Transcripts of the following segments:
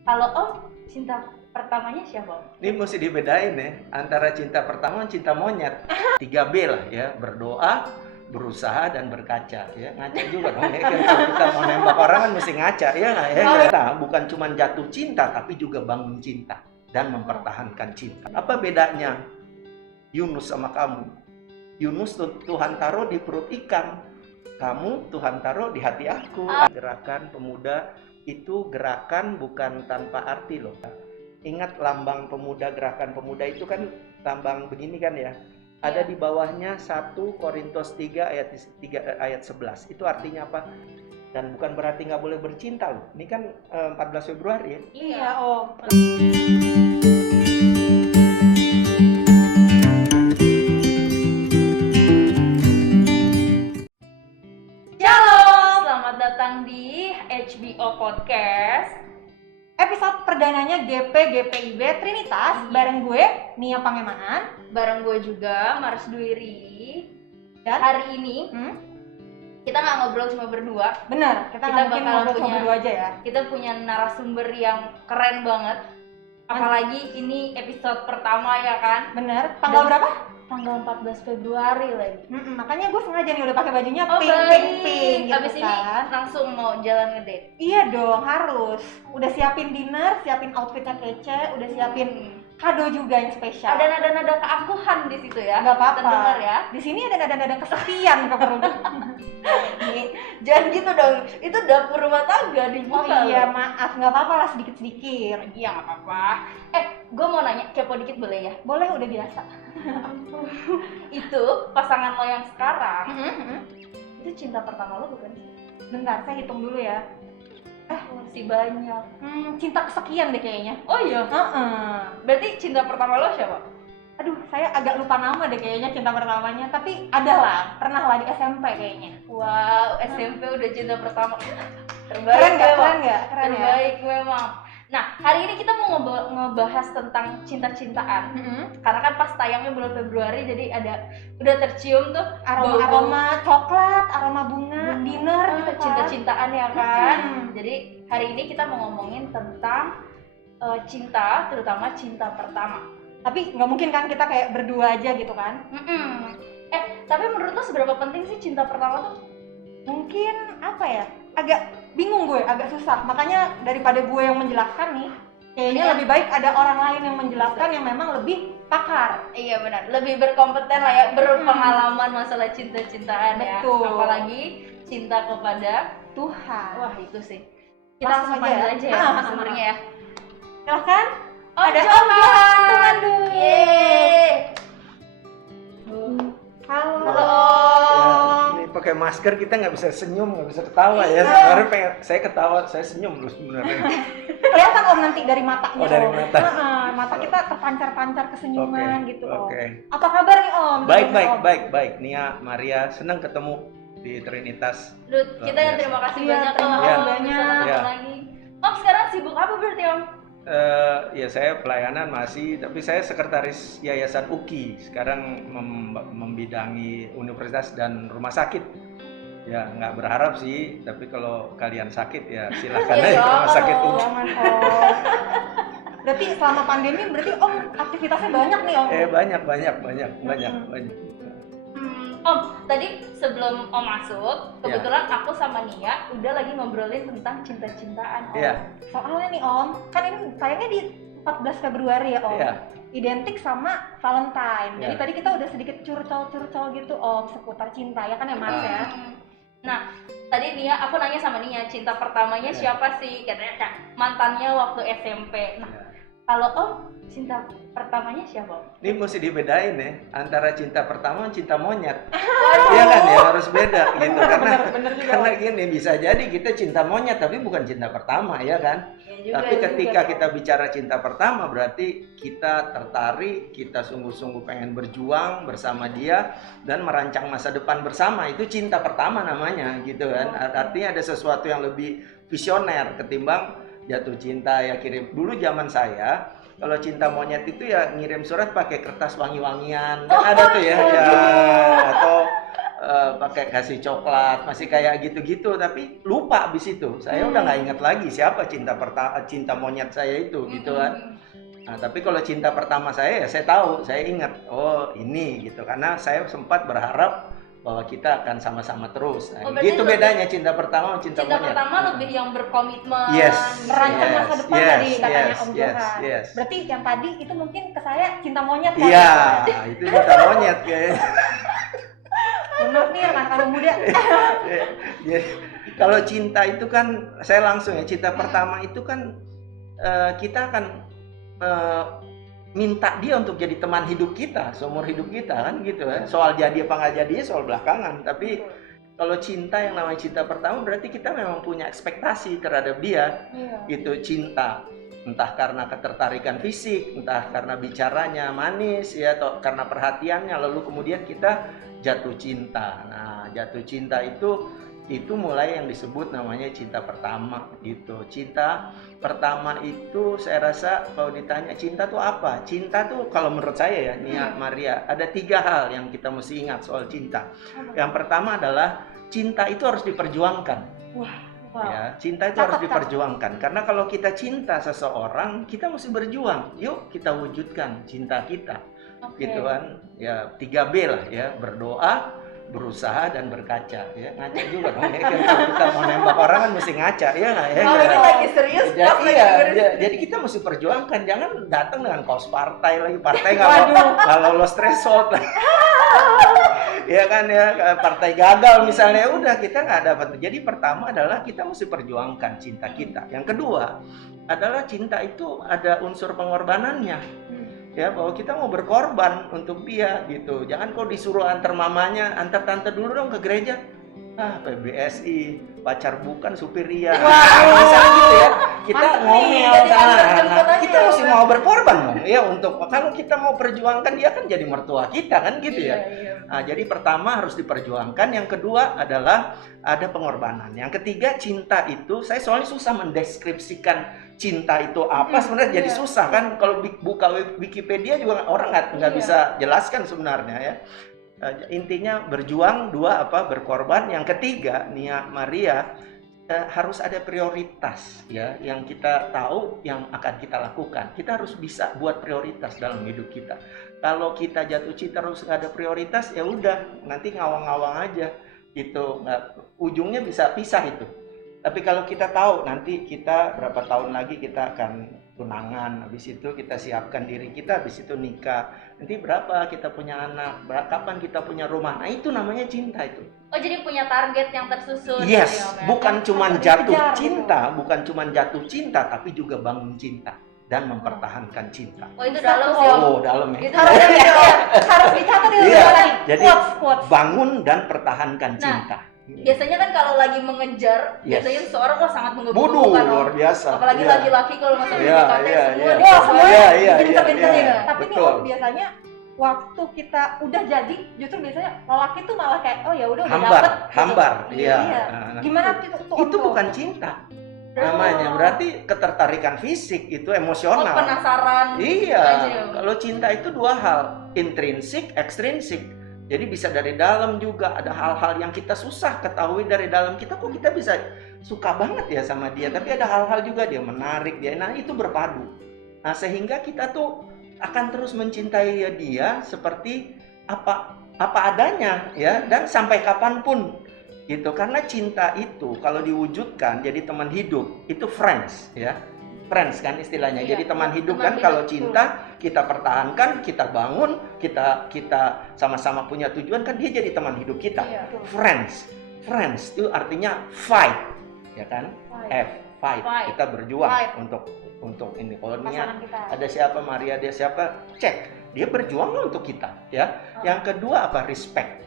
Kalau Om, cinta pertamanya siapa Om? Ini mesti dibedain ya, antara cinta pertama dan cinta monyet. 3B lah ya, berdoa, berusaha, dan berkaca ya. Ngaca juga dong ya, kan kalau kita mau nembak orang kan mesti ngaca ya nggak ya. Kita bukan cuma jatuh cinta, tapi juga bangun cinta dan mempertahankan cinta. Apa bedanya Yunus sama kamu? Yunus Tuhan taruh di perut ikan, kamu Tuhan taruh di hati aku. Gerakan pemuda itu gerakan bukan tanpa arti loh. Ingat lambang pemuda, gerakan pemuda itu kan lambang begini kan ya. Ada di bawahnya 1 Korintus 3 ayat 11. Itu artinya apa? Dan bukan berarti nggak boleh bercinta loh. Ini kan 14 Februari ya. Iya Om. Shalom, selamat datang di HBO Podcast. Episode perdananya GPIB Trinitas bareng gue Nia Pangemanan, Bareng gue juga Mars Duiri. dan Hari ini kita nggak ngobrol cuma berdua. bener kita nggak mungkin bakal ngobrol sama punya- berdua aja ya. Kita punya narasumber yang keren banget. Apalagi ini episode pertama ya kan. Bener. Tanggal Dan- berapa? Tanggal 14 Februari lagi. Makanya gue sengaja nih udah pakai bajunya Oh pink baik. gitu Abis ini kan. langsung mau jalan ngedate. Iya dong, harus. Udah siapin dinner, siapin outfitnya kece, udah siapin kado juga yang spesial. Ada nada-nada keangkuhan di situ ya. Nggak apa-apa. Terdengar ya. Di sini ada nada-nada kesepian kalau perlu. Nih, jangan gitu dong. Itu dapur rumah tangga Oh dibuka. iya, loh. maaf, nggak apa-apa lah sedikit-sedikit. Iya nggak apa-apa. Gue mau nanya, kepo dikit boleh ya? Boleh, udah biasa. Itu pasangan lo yang sekarang, Mm-mm. itu cinta pertama lo bukan? Bentar, saya hitung dulu ya. Masih banyak. Cinta kesekian deh kayaknya. Oh iya. Heeh. Berarti cinta pertama lo siapa? Aduh, saya agak lupa nama deh kayaknya cinta pertamanya, tapi ada lah, pernah lah di SMP kayaknya. Wow, SMP udah cinta pertama. Terbaik Keren nggak? memang. Keren nggak? Keren ya? Terbaik memang. Nah, hari ini kita mau ngebahas tentang cinta-cintaan. Karena kan pas tayangnya bulan Februari, jadi udah tercium tuh Aroma coklat, aroma bunga, dinner gitu kan. cinta-cintaan ya kan. Jadi hari ini kita mau ngomongin tentang cinta, terutama cinta pertama. Tapi nggak mungkin kan kita kayak berdua aja gitu kan? Tapi menurut lo seberapa penting sih cinta pertama tuh? Mungkin apa ya? Agak bingung gue, agak susah. Makanya daripada gue yang menjelaskan nih, kayaknya Iya. lebih baik ada orang lain yang menjelaskan yang memang lebih pakar. Iya benar, lebih berkompeten lah ya, berpengalaman masalah cinta-cintaan ya. Betul. Apalagi cinta kepada Tuhan. wah itu sih. Kita Langsung langsung panggil aja aja ya? ya narasumbernya ya. Silahkan. Om Ada Johan. Om Johan Tumandung. Yeay. Halo. Halo Ya, Om. ini pakai masker kita nggak bisa senyum, nggak bisa ketawa ya. Iya. Kemarin saya ketawa, saya senyum loh sebenarnya. Kelihatan Om nanti dari matanya. Oh, dari Om. mata. Heeh, mata kita terpancar-pancar kesenyuman gitu Om. Oke. Apa kabar nih Om? Baik, Gimana, baik, Om? baik, baik. Nia, Maria, senang ketemu di Trinitas. Duh, kita yang biasa. terima kasih Iya, banyak terima Om. kasih Bisa banyak. ketemu Iya. lagi. Om sekarang sibuk apa berarti Om? Ya saya pelayanan masih, tapi saya sekretaris Yayasan UKI. Sekarang membidangi universitas dan rumah sakit. Ya nggak berharap sih, tapi kalau kalian sakit ya silahkan Iya, aja ke rumah jangan sakit dong. UKI. Jangan Om. Berarti selama pandemi berarti Om aktivitasnya banyak nih Om. Banyak. Om, tadi sebelum Om masuk, kebetulan aku sama Nia udah lagi ngobrolin tentang cinta-cintaan Om. Iya. Soalnya nih Om, kan ini tayangnya di 14 Februari ya Om. Iya. Identik sama Valentine. Jadi Iya. tadi kita udah sedikit curcol gitu Om seputar cinta ya kan ya Mas ya. Nah, tadi Nia, aku nanya sama Nia, cinta pertamanya Iya. siapa sih? Katanya Kak, mantannya waktu SMP. Nah, Iya. kalau Om, cinta pertamanya siapa Om? Ini mesti dibedain ya, antara cinta pertama dan cinta monyet. Iya kan ya, harus beda gitu. Bener juga. Karena gini, bisa jadi kita cinta monyet tapi bukan cinta pertama ya kan. Ya Tapi ketika juga, kita bicara cinta pertama berarti kita tertarik, kita sungguh-sungguh pengen berjuang bersama dia dan merancang masa depan bersama. Itu cinta pertama namanya gitu kan. Artinya ada sesuatu yang lebih visioner ketimbang jatuh cinta ya kirim. Dulu zaman saya kalau cinta monyet itu ya ngirim surat pakai kertas wangi-wangian. Kan ada tuh ya, ya atau pakai kasih coklat, masih kayak gitu-gitu, tapi lupa abis itu. Saya udah nggak ingat lagi siapa cinta monyet saya itu, gitu kan. Nah, tapi kalau cinta pertama saya ya saya tahu, saya ingat, oh ini gitu, karena saya sempat berharap bahwa kita akan sama-sama terus. Nah, gitu bedanya cinta pertama sama cinta monyet. Pertama lebih yang berkomitmen, merancang masa depan tadi katanya Om Johan. Berarti yang tadi itu mungkin ke saya cinta monyet kan? Iya, itu cinta monyet kayaknya. Maaf nih rekan muda. Kalau cinta itu kan saya langsung ya, cinta pertama itu kan kita akan minta dia untuk jadi teman hidup kita seumur hidup kita kan gitu ya. Soal jadi apa nggak jadi soal belakangan, tapi kalau cinta yang namanya cinta pertama berarti kita memang punya ekspektasi terhadap dia. Itu cinta, entah karena ketertarikan fisik, entah karena bicaranya manis ya, atau karena perhatiannya, lalu kemudian kita jatuh cinta. Nah, jatuh cinta itu mulai yang disebut namanya cinta pertama gitu. Cinta pertama itu saya rasa kalau ditanya cinta tuh apa? Cinta tuh kalau menurut saya ya, Nia Maria, ada 3 hal yang kita mesti ingat soal cinta. Yang pertama adalah cinta itu harus diperjuangkan. Ya, cinta itu harus diperjuangkan. Karena kalau kita cinta seseorang, kita mesti berjuang. Yuk kita wujudkan cinta kita. Gitu kan. Ya 3B lah ya, berdoa, berusaha dan berkaca ya, ngaca juga dong ya kan. Kalau kita mau nembak orang kan mesti ngaca ya nggak ya. Kalau ini lagi serius, jadi kita mesti perjuangkan, jangan datang dengan kaos partai lagi, partai nggak lolos threshold ya kan ya, partai gagal misalnya, udah kita nggak dapat. Jadi pertama adalah kita mesti perjuangkan cinta kita. Yang kedua adalah cinta itu ada unsur pengorbanannya. Ya, bahwa kita mau berkorban untuk dia gitu. Jangan kok disuruh antar mamanya, antar tante dulu dong ke gereja. PBSI, pacar bukan supir Ria. Misalnya gitu ya. Kita ngomel sana. Kita mesti mau berkorban dong ya, untuk kalau kita mau perjuangkan dia kan jadi mertua kita kan gitu ya. Nah, jadi pertama harus diperjuangkan, yang kedua adalah ada pengorbanan. Yang ketiga cinta itu, saya soalnya susah mendeskripsikan cinta itu apa sebenarnya, jadi susah kan. Kalau buka Wikipedia juga orang nggak bisa jelaskan sebenarnya ya. Intinya berjuang, 2 berkorban. Yang ketiga, Nia Maria, harus ada prioritas ya, yang kita tahu yang akan kita lakukan. Kita harus bisa buat prioritas dalam hidup kita. Kalau kita jatuh cinta terus nggak ada prioritas, ya udah nanti ngawang-ngawang aja gitu, ujungnya bisa pisah itu. Tapi kalau kita tahu nanti kita berapa tahun lagi kita akan tunangan, habis itu kita siapkan diri kita, habis itu nikah, nanti berapa kita punya anak, kapan kita punya rumah, nah itu namanya cinta itu. Oh, jadi punya target yang tersusun. Yes, bukan cuma jatuh cinta, bukan cuma jatuh cinta, tapi juga bangun cinta dan mempertahankan cinta. Oh, itu dalam sih. Oh, dalam ya. Itu harus dicatat itu lagi. Jadi bangun dan pertahankan cinta. Biasanya kan kalau lagi mengejar, biasanya seseorang sangat menggebu-gebu kan, luar biasa. Apalagi laki-laki kalau masuk PDKT semua pinter-pinter ya. Tapi nih betul. Biasanya waktu kita udah jadi, justru biasanya lelaki tuh malah kayak oh ya udah dapet. Hambar. Iya. Gimana itu bukan cinta. Namanya berarti ketertarikan fisik, itu emosional. Penasaran. Iya. Kalau cinta itu 2 hal, intrinsik, ekstrinsik. Jadi bisa dari dalam juga, ada hal-hal yang kita susah ketahui dari dalam kita, kok kita bisa suka banget ya sama dia, tapi ada hal-hal juga dia menarik dia. Nah, itu berpadu. Nah, sehingga kita tuh akan terus mencintai dia seperti apa adanya ya, dan sampai kapanpun gitu. Karena cinta itu kalau diwujudkan jadi teman hidup, itu friends ya. Friends kan istilahnya. Jadi teman hidup kan, kalau cinta kita pertahankan, kita bangun, kita sama-sama punya tujuan kan, dia jadi teman hidup kita. Friends itu artinya fight, ya kan? Fight. Kita berjuang untuk ini. Kalau niat ada siapa, Maria dia siapa, cek. Dia berjuang untuk kita, ya. Yang kedua respect.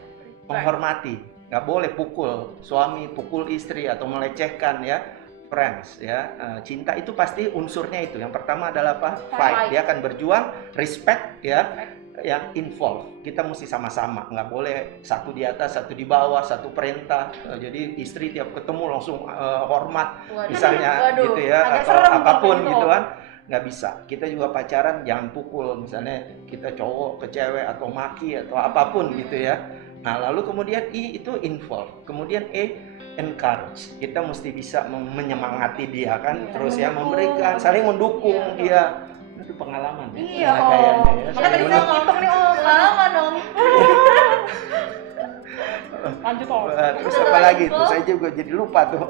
Menghormati. Nggak boleh pukul suami, pukul istri atau melecehkan ya. Friends ya, cinta itu pasti unsurnya itu. Yang pertama adalah fight. Dia akan berjuang, respect ya, yang involve. Kita mesti sama-sama, nggak boleh satu di atas, satu di bawah, satu perintah. Jadi istri tiap ketemu langsung hormat, misalnya gitu ya, atau apapun gitu kan, nggak bisa. Kita juga pacaran jangan pukul, misalnya kita cowok ke cewek atau maki atau apapun gitu ya. Nah, lalu kemudian I itu involve, kemudian E encourage. Kita mesti bisa menyemangati dia kan, terus ya memberikan, saling mendukung dia. Itu pengalaman ya. Iya, Nah, kayaknya ya. Makanya tadi saya ngitung nih Om. Pengalaman dong. Lanjut Om. Terus apa lagi tuh? Saya juga jadi lupa tuh.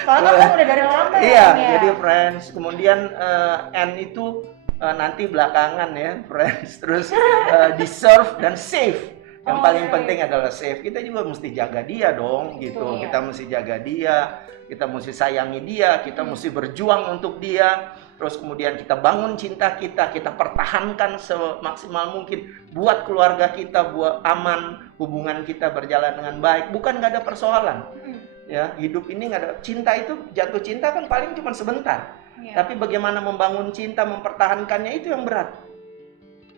Soalnya kan udah dari lama Iya, ya. jadi friends. Kemudian N itu nanti belakangan ya, friends. Terus deserve dan save. Yang paling penting adalah save. Kita juga mesti jaga dia dong, gitu. Betul. Kita mesti jaga dia, kita mesti sayangi dia, kita mesti berjuang untuk dia. Terus kemudian kita bangun cinta kita pertahankan semaksimal mungkin buat keluarga kita, buat aman, hubungan kita berjalan dengan baik. Bukan nggak ada persoalan. Ya, hidup ini nggak ada, cinta itu, jatuh cinta kan paling cuma sebentar. Tapi bagaimana membangun cinta, mempertahankannya itu yang berat.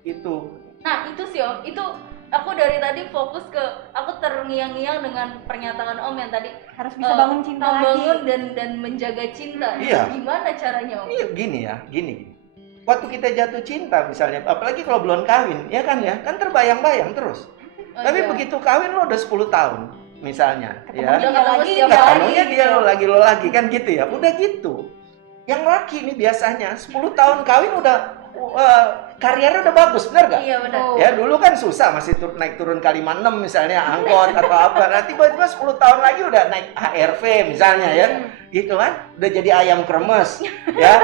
Itu. Nah itu sih Om, itu aku dari tadi fokus ke, aku terngiang-ngiang dengan pernyataan Om yang tadi Harus bisa bangun cinta membangun lagi. dan menjaga cinta. Iya. Gimana caranya Om? Iya, gini. Waktu kita jatuh cinta misalnya, apalagi kalau belum kawin, ya kan terbayang-bayang terus. Tapi begitu kawin lo udah 10 tahun misalnya, ya. Ketemunya dia lo lagi kan gitu ya. Udah gitu. Yang laki nih biasanya 10 tahun kawin udah karirnya udah bagus, benar gak? Iya benar. Ya dulu kan susah, masih naik turun kali 6 misalnya, angkot atau apa. Nah tiba-tiba 10 tahun lagi udah naik HRV misalnya ya. Gitu kan, udah jadi ayam kremes ya.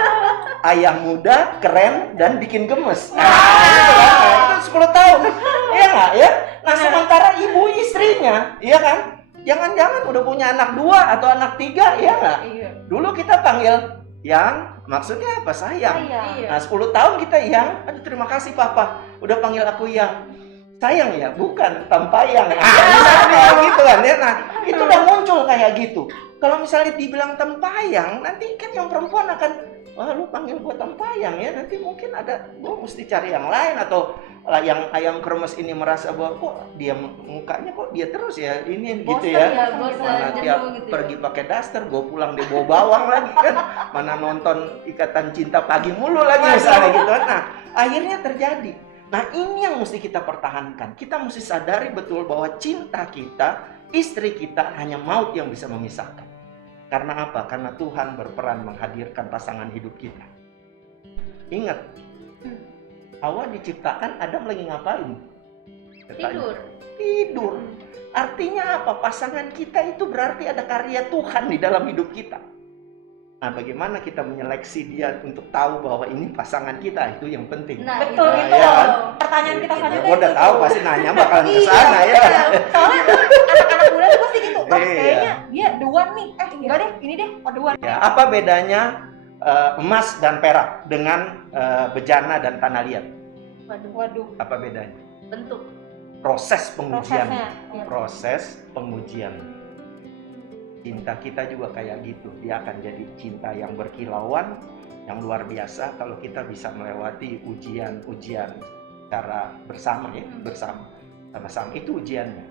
Ayam muda, keren, dan bikin gemes. Nah gitu kan, nah, itu 10 tahun. Iya nggak ya? Nah sementara ibu istrinya, iya kan? Jangan-jangan udah punya anak 2 atau anak 3, ya nggak? Iya. Dulu kita panggil yang, maksudnya apa? Sayang. Iya. Nah 10 tahun kita yang, aduh terima kasih papa, udah panggil aku yang. Sayang ya, bukan tempayang. Misalnya kayak gitu kan ya. Nah itu udah muncul kayak gitu. Kalau misalnya dibilang tempayang, nanti kan yang perempuan akan, wah lu panggil gua tempayang ya, nanti mungkin ada, gua mesti cari yang lain. Atau yang ayam kremes ini merasa bahwa kok dia mukanya kok dia terus ya, ini gitu ya. Mana tiap pergi pakai daster, gue pulang dia bawa bawang lagi kan. Mana nonton Ikatan Cinta Pagi mulu lagi misalnya gitu. Nah akhirnya terjadi. Nah ini yang mesti kita pertahankan. Kita mesti sadari betul bahwa cinta kita, istri kita, hanya maut yang bisa memisahkan. Karena apa? Karena Tuhan berperan menghadirkan pasangan hidup kita. Ingat, Hawa diciptakan, Adam lagi ngapain? Tidur. Artinya apa? Pasangan kita itu berarti ada karya Tuhan di dalam hidup kita. Nah, bagaimana kita menyeleksi dia untuk tahu bahwa ini pasangan kita, itu yang penting. Nah, Betul itu. itu. Ya kan? Pertanyaan kita selanjutnya. Gue udah tahu pasti nanya bakalan ke sana ya. Soalnya anak-anak muda tuh pasti gitu. Oh, Iya. kayaknya dia the one nih. Enggak deh, ini deh, the one. Ya, apa bedanya emas dan perak dengan bejana dan tanah liat? Waduh. Apa bedanya? Bentuk. Proses pengujian. Prosesnya. Proses pengujian. Cinta kita juga kayak gitu. Dia akan jadi cinta yang berkilauan, yang luar biasa kalau kita bisa melewati ujian-ujian secara bersama ya, sama-sama. Itu ujiannya.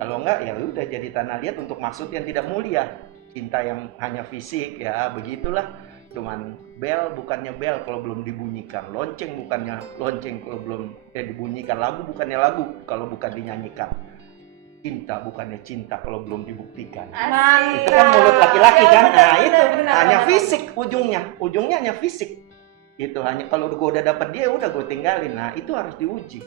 Kalau enggak ya udah jadi tanah liat untuk maksud yang tidak mulia. Cinta yang hanya fisik ya begitulah. Cuman bel bukannya bel kalau belum dibunyikan, lonceng bukannya lonceng kalau belum dibunyikan, lagu bukannya lagu kalau bukan dinyanyikan, cinta bukannya cinta kalau belum dibuktikan. Itu kan mulut laki-laki kan. Nah itu hanya fisik ujungnya hanya fisik. Itu hanya kalau gue udah dapet dia udah gue tinggalin. Nah itu harus diuji.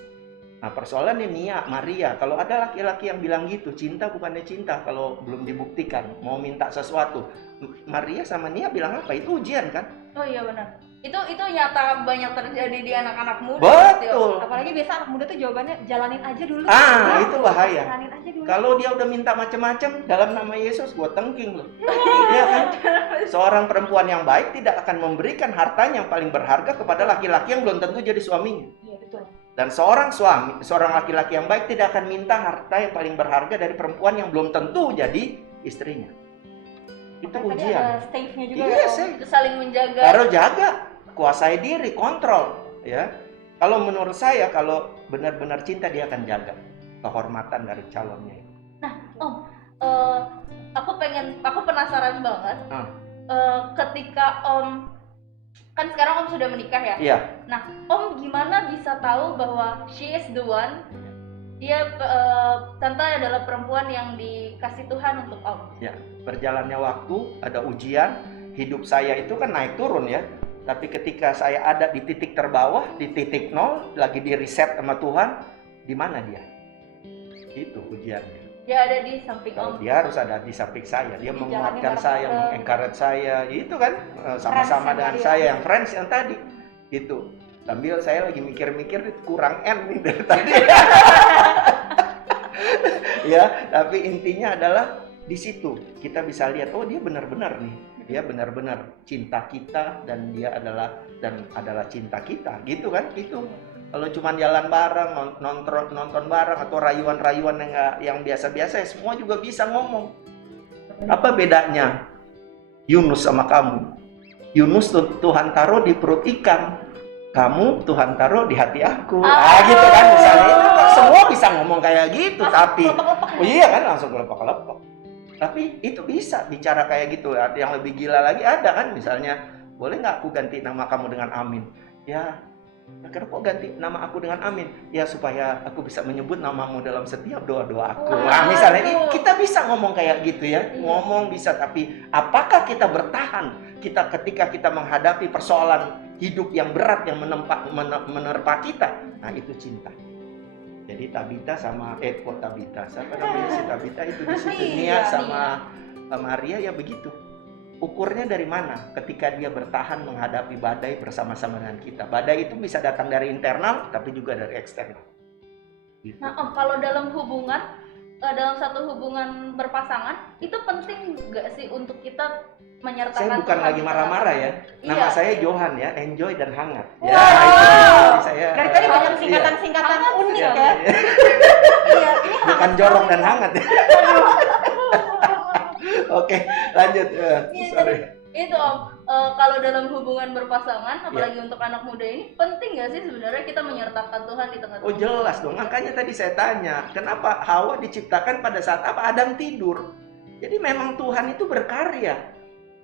Nah persoalannya Nia, Maria, kalau ada laki-laki yang bilang gitu, cinta bukannya cinta kalau belum dibuktikan, mau minta sesuatu, Maria sama Nia bilang apa? Itu ujian kan? Oh iya benar. Itu nyata banyak terjadi di anak-anak muda. Betul. Apalagi biasa anak muda tuh jawabannya jalanin aja dulu. Itu bahaya. Jalanin aja dulu. Kalau dia udah minta macam-macam dalam nama Yesus, gua tengking loh. Iya kan? Seorang perempuan yang baik tidak akan memberikan hartanya yang paling berharga kepada laki-laki yang belum tentu jadi suaminya. Iya betul. Dan seorang laki-laki yang baik tidak akan minta harta yang paling berharga dari perempuan yang belum tentu jadi istrinya. Itu Makanya ujian. ada stage-nya juga Iya, ya. Itu saling menjaga. Harus jaga, kuasai diri, kontrol, ya. Kalau menurut saya, kalau benar-benar cinta dia akan jaga kehormatan dari calonnya. Nah, Om, aku penasaran banget. Ketika Om, kan sekarang Om sudah menikah ya? Iya. Nah, Om gimana bisa tahu bahwa she is the one Tante adalah perempuan yang dikasih Tuhan untuk Om. Ya, berjalannya waktu, ada ujian, hidup saya itu kan naik turun ya. Tapi ketika saya ada di titik terbawah, di titik nol, lagi di reset sama Tuhan, di mana dia? Itu ujiannya. Dia ada di samping Om. Dia harus ada di samping saya. Dia Dijalani menguatkan saya, bareng-bareng. mengencourage saya. Itu kan sama-sama Friends dengan yang saya, tadi. yang friends yang tadi. Itu. Sambil saya lagi mikir-mikir kurang N nih dari tadi. Ya, tapi intinya adalah di situ kita bisa lihat, oh dia benar-benar nih. Dia benar-benar cinta kita dan dia adalah cinta kita. Gitu kan? Itu. Kalau cuma jalan bareng, nonton bareng atau rayuan-rayuan yang biasa-biasa, ya semua juga bisa ngomong. Apa bedanya Yunus sama kamu? Yunus Tuhan taruh di perut ikan, kamu Tuhan taruh di hati aku. Gitu kan misalnya. Itu semua bisa ngomong kayak gitu, tapi iya kan langsung kelepok-kelepok. Tapi itu bisa bicara kayak gitu. Yang lebih gila lagi ada kan, misalnya, boleh nggak aku ganti nama kamu dengan Amin? Ya. Kenapa ganti nama aku dengan Amin? Ya supaya aku bisa menyebut namamu dalam setiap doa-doa aku. Nah, misalnya kita bisa ngomong kayak gitu ya. Ngomong bisa, tapi apakah kita bertahan? Ketika kita menghadapi persoalan hidup yang berat yang menerpa kita. Nah, itu cinta. Jadi Tabita sama Tabita. Siapa namanya si Tabita itu di situ. Nia sama Maria ya begitu. Ukurnya dari mana? Ketika dia bertahan menghadapi badai bersama-sama dengan kita. Badai itu bisa datang dari internal, tapi juga dari eksternal. Gitu. Nah Om, kalau dalam satu hubungan berpasangan, itu penting nggak sih untuk kita menyertakan? Saya bukan lagi marah-marah ya. Nama saya Johan ya, enjoy dan hangat. Wow. Ya, itu saya. Dari tadi banyak singkatan-singkatan unik ya. Iya, ini Bukan jorok dan hangat ya. Oke, lanjut. Sorry. Itu Om, kalau dalam hubungan berpasangan, apalagi untuk anak muda ini, penting nggak sih sebenarnya kita menyertakan Tuhan di tengah-tengah? Oh jelas dong, makanya tadi saya tanya, kenapa Hawa diciptakan pada saat apa? Adam tidur. Jadi memang Tuhan itu berkarya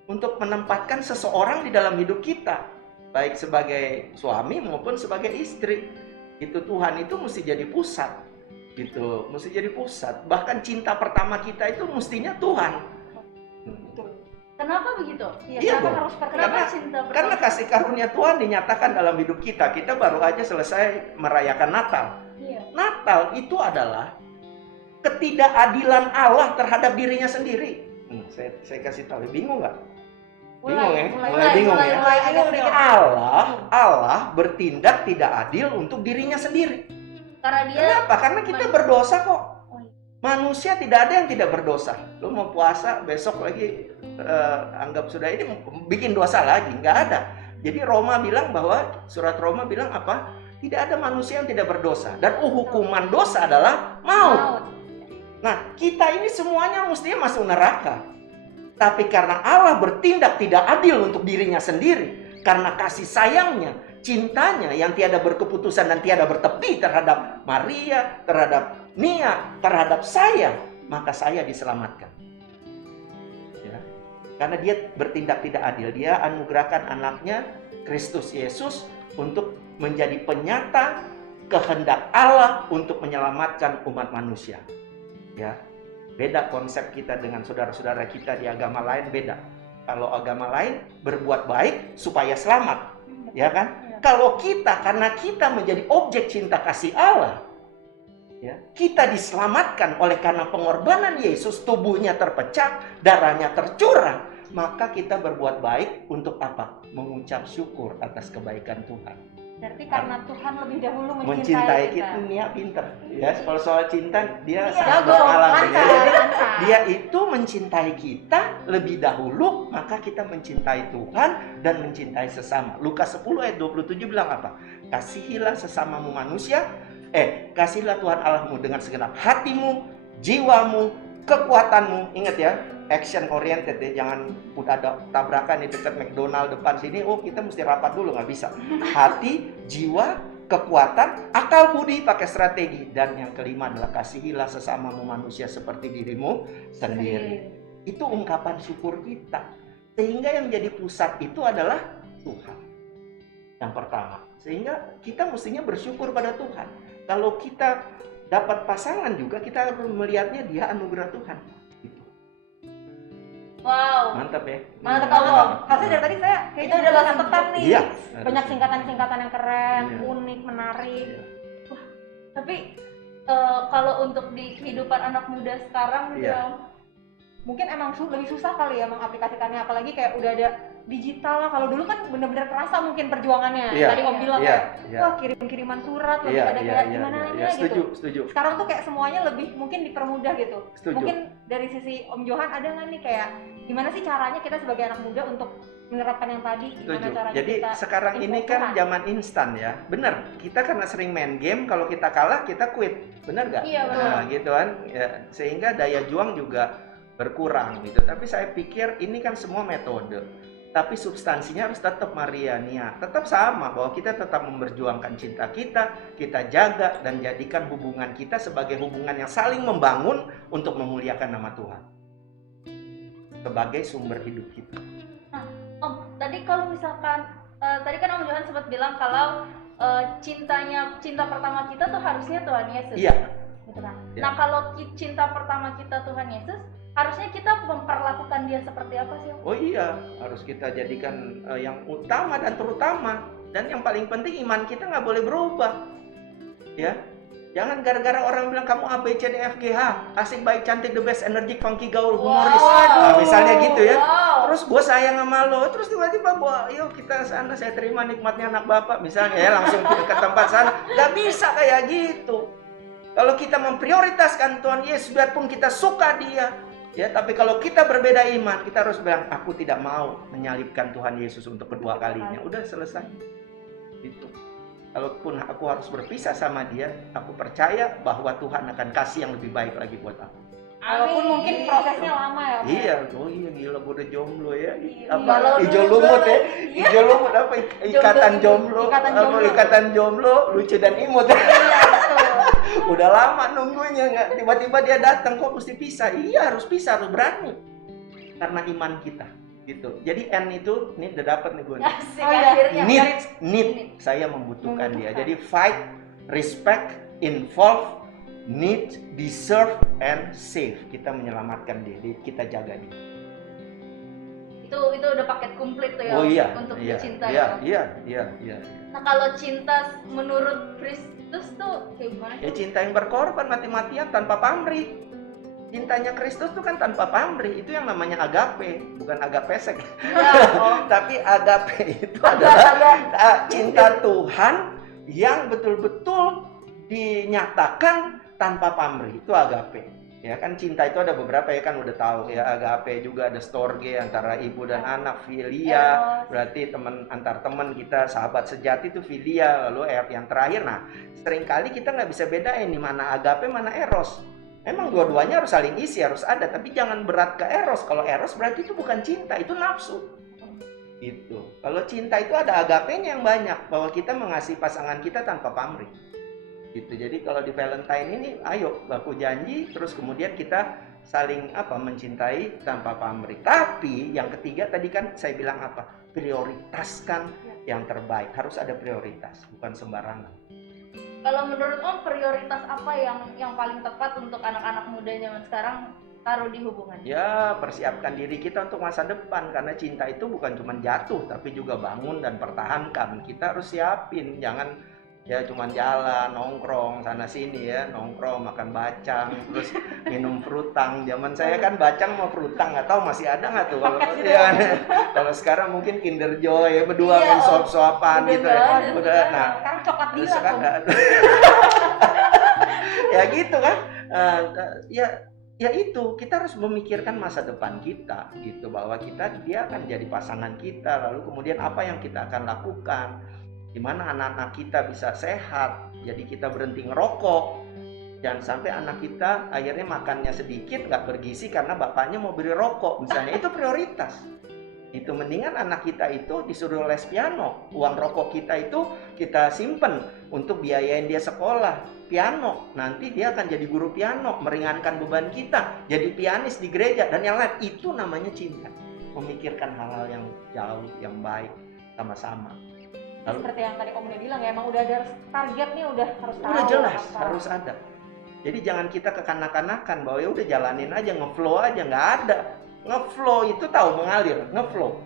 untuk menempatkan seseorang di dalam hidup kita, baik sebagai suami maupun sebagai istri. Itu Tuhan itu mesti jadi pusat, gitu, mesti jadi pusat. Bahkan cinta pertama kita itu mestinya Tuhan. Kenapa begitu? Iya dong. Harus kenapa cinta pertama? Karena kasih karunia Tuhan dinyatakan dalam hidup kita. Kita baru aja selesai merayakan Natal. Iya. Natal itu adalah ketidakadilan Allah terhadap dirinya sendiri. Saya kasih tahu, bingung nggak? Bingung ya? Mulai bingung ya? Mulai agak sedikit. Allah bertindak tidak adil untuk dirinya sendiri. Karena dia. Kenapa? Karena kita berdosa kok. Manusia tidak ada yang tidak berdosa. Lu mau puasa besok lagi anggap sudah ini bikin dosa lagi, nggak ada. Jadi Roma bilang bahwa surat Roma bilang apa? Tidak ada manusia yang tidak berdosa dan hukuman dosa adalah maut. Nah, kita ini semuanya mestinya masuk neraka. Tapi karena Allah bertindak tidak adil untuk dirinya sendiri, karena kasih sayangnya, cintanya yang tiada berkeputusan dan tiada bertepi terhadap Maria, terhadap Nia, terhadap saya, maka saya diselamatkan. Ya. Karena dia bertindak tidak adil, dia anugerahkan anaknya Kristus Yesus untuk menjadi penyata kehendak Allah untuk menyelamatkan umat manusia. Ya, beda konsep kita dengan saudara-saudara kita di agama lain, beda. Kalau agama lain berbuat baik supaya selamat, ya kan? Kalau kita, karena kita menjadi objek cinta kasih Allah, ya, kita diselamatkan oleh karena pengorbanan Yesus, tubuhnya terpecah, darahnya tercurah, maka kita berbuat baik untuk apa? Mengucap syukur atas kebaikan Tuhan. Berarti karena Tuhan lebih dahulu mencintai kita. Nia pinter ya, kalau soal cinta dia sangat jago, berpengalaman. lancar. Dia itu mencintai kita lebih dahulu, maka kita mencintai Tuhan dan mencintai sesama. Lukas 10 ayat 27 bilang apa? Kasihilah sesamamu manusia, kasihlah Tuhan Allahmu dengan segenap hatimu, jiwamu, kekuatanmu. Ingat ya, action oriented ya, jangan udah ada tabrakan di dekat McDonald depan sini, kita mesti rapat dulu, nggak bisa. Hati, jiwa, kekuatan, akal budi pakai strategi. Dan yang kelima adalah kasihilah sesamamu manusia seperti dirimu sendiri. Itu ungkapan syukur kita. Sehingga yang jadi pusat itu adalah Tuhan. Yang pertama, sehingga kita mestinya bersyukur pada Tuhan. Kalau kita dapat pasangan juga kita harus melihatnya dia anugerah Tuhan. Gitu. Wow. Mantap ya. Mantap banget. Hasil dari tadi saya Itu kayaknya udah udah langsung catatan nih. Iya. Banyak singkatan-singkatan yang keren, Iya. unik, menarik. Iya. Tapi kalau untuk di kehidupan anak muda sekarang gitu, Iya. Mungkin emang lebih susah kali ya mengaplikasikannya, apalagi kayak udah ada digital lah. Kalau dulu kan bener-bener kerasa mungkin perjuangannya. Iya. Tadi Om bilang Iya. kayak, Iya. wah kirim-kiriman surat, lebih Iya, ada iya, kayak iya, gimana iya. Setuju, gitu. setuju. Sekarang tuh kayak semuanya lebih mungkin dipermudah gitu. Setuju. Mungkin dari sisi Om Johan ada nggak nih kayak gimana sih caranya kita sebagai anak muda untuk menerapkan yang tadi? Gimana Setuju. caranya Jadi kita sekarang ini info kan Tuhan? zaman instan ya. Bener. Kita karena sering main game, kalau kita kalah kita quit. Bener gak? Iya, betul. Nah, gitu kan. Ya, sehingga daya juang juga berkurang gitu. Tapi saya pikir ini kan semua metode. Tapi substansinya harus tetap Mariania. Tetap sama bahwa kita tetap memperjuangkan cinta kita jaga dan jadikan hubungan kita sebagai hubungan yang saling membangun untuk memuliakan nama Tuhan. Sebagai sumber hidup kita. Om, tadi kalau misalkan tadi kan Om Johan sempat bilang kalau cinta pertama kita tuh harusnya Tuhan Yesus. Iya. Gitu kan. Iya. Nah, kalau cinta pertama kita Tuhan Yesus, harusnya kita memperlakukan dia seperti apa sih, Om? Oh iya, harus kita jadikan yang utama dan terutama. Dan yang paling penting iman kita nggak boleh berubah. Ya, jangan gara-gara orang bilang kamu A, B, C, D, F, G, H, asik, baik, cantik, the best, energik, funky, gaul, humoris. Nah, misalnya gitu ya. Wow. Terus gue sayang sama lo, terus tiba-tiba yuk kita sana, saya terima nikmatnya anak bapak. Misalnya ya langsung ke tempat sana. Gak bisa kayak gitu. Kalau kita memprioritaskan Tuhan Yesus, biarpun kita suka dia, ya, tapi kalau kita berbeda iman, kita harus bilang, aku tidak mau menyalibkan Tuhan Yesus untuk kedua kalinya. Udah selesai. Gitu. Kalaupun aku harus berpisah sama dia, aku percaya bahwa Tuhan akan kasih yang lebih baik lagi buat aku. Walaupun mungkin prosesnya lama ya. Om. Iya, oh iya gila gue udah jomblo ya. Iya, Apa galau hijau dulu, lumut ya? galau. Hijau lumut apa? Ikatan jomblo. Ikatan Apa, jomblo. ikatan jomblo, lucu dan imut. Iya, betul. Udah lama nunggunya, nggak tiba-tiba dia datang, kok mesti pisah? Iya harus pisah, harus berani. Karena iman kita, gitu. Jadi N itu, ini udah dapat nih gue. Asik, Oh, iya. akhirnya. Need, saya membutuhkan dia. Jadi fight, respect, involve, need, deserve, and save. Kita menyelamatkan dia, kita jaga dia. Itu udah paket komplit tuh ya, Oh iya, untuk iya, cinta iya, ya. iya. Nah, kalau cinta menurut Kristus tuh kayak gimana Ya sih? cinta yang berkorban mati-matian tanpa pamrih. Cintanya Kristus tuh kan tanpa pamrih. Itu yang namanya agape, bukan agapesek. Ya, Om. Tapi agape itu adalah cinta Tuhan yang betul-betul dinyatakan tanpa pamrih. Itu agape. Ya kan cinta itu ada beberapa ya kan udah tahu ya, agape juga ada storge antara ibu dan anak, filia Eros. berarti teman antar teman kita, sahabat sejati itu filia, lalu yang terakhir. Nah, seringkali kita nggak bisa bedain nih mana agape mana eros. Memang dua-duanya harus saling isi, harus ada, tapi jangan berat ke eros. Kalau eros berarti itu bukan cinta, itu nafsu. Itu. Kalau cinta itu ada agapenya yang banyak, bahwa kita mengasihi pasangan kita tanpa pamrih. Gitu. Jadi kalau di Valentine ini, ayo baku janji, terus kemudian kita saling mencintai tanpa pamrih. Tapi yang ketiga tadi kan saya bilang apa? Prioritaskan yang terbaik. Harus ada prioritas, bukan sembarangan. Kalau menurut Om, prioritas apa yang paling tepat untuk anak-anak muda zaman sekarang taruh di hubungan? Ya, persiapkan diri kita untuk masa depan, karena cinta itu bukan cuma jatuh tapi juga bangun dan pertahankan. Kita harus siapin, jangan ya cuma jalan nongkrong sana sini ya, nongkrong makan bacang terus minum frutang. Zaman saya kan bacang sama frutang, nggak tahu masih ada nggak tuh kalau Paket gitu ya, kalau sekarang mungkin Kinder Joy ya berdua Iya, main suap-suapan udah gitu nggak ya. ada Udah, sekarang. nah Sekarang coklat dila tuh. sekarang ya gitu kan. Ya itu kita harus memikirkan masa depan kita gitu, bahwa dia akan jadi pasangan kita, lalu kemudian apa yang kita akan lakukan, gimana anak-anak kita bisa sehat, jadi kita berhenti ngerokok, jangan sampai anak kita akhirnya makannya sedikit nggak bergizi karena bapaknya mau beli rokok misalnya. Itu prioritas. Itu mendingan anak kita itu disuruh les piano, uang rokok kita itu kita simpen untuk biayain dia sekolah piano, nanti dia akan jadi guru piano, meringankan beban kita, jadi pianis di gereja dan yang lain. Itu namanya cinta, memikirkan hal-hal yang jauh, yang baik sama-sama. Seperti yang tadi Om udah bilang ya, emang udah ada target nih, udah harus tahu Udah jelas, apa. harus ada. Jadi jangan kita kekanak-kanakan bahwa ya udah jalanin aja, ngeflow aja, nggak ada. Ngeflow itu tahu mengalir, ngeflow.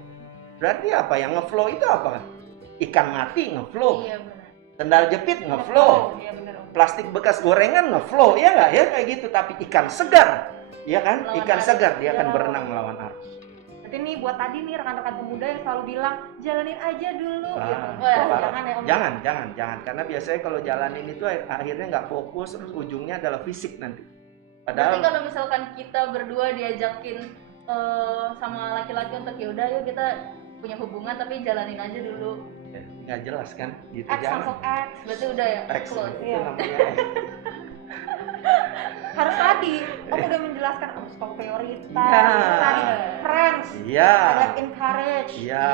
Berarti apa? Yang ngeflow itu apa? Ikan mati ngeflow. Iya benar. Sendal jepit ngeflow. Iya benar. Plastik bekas gorengan ngeflow, ya nggak? Ya kayak gitu. Tapi ikan segar, ya kan? Melawan Ikan arus. segar dia akan Iya. berenang melawan arus. Berarti nih buat tadi nih rekan-rekan pemuda yang selalu bilang jalanin aja dulu Ah, gitu. Wah, Oh, parah. jangan ya Om. Jangan. Karena biasanya kalau jalanin itu akhirnya nggak fokus, terus ujungnya adalah fisik nanti. Berarti Padahal kalau misalkan kita berdua diajakin sama laki-laki untuk ya udah yuk kita punya hubungan tapi jalanin aja dulu. ya, nggak jelas kan, gitu X jangan. langsung X. Berarti udah ya X close. itu Iya. namanya X. Harus tadi Om udah menjelaskan harus tahu prioritas, Iya. cari friends, Iya, ada encourage, iya,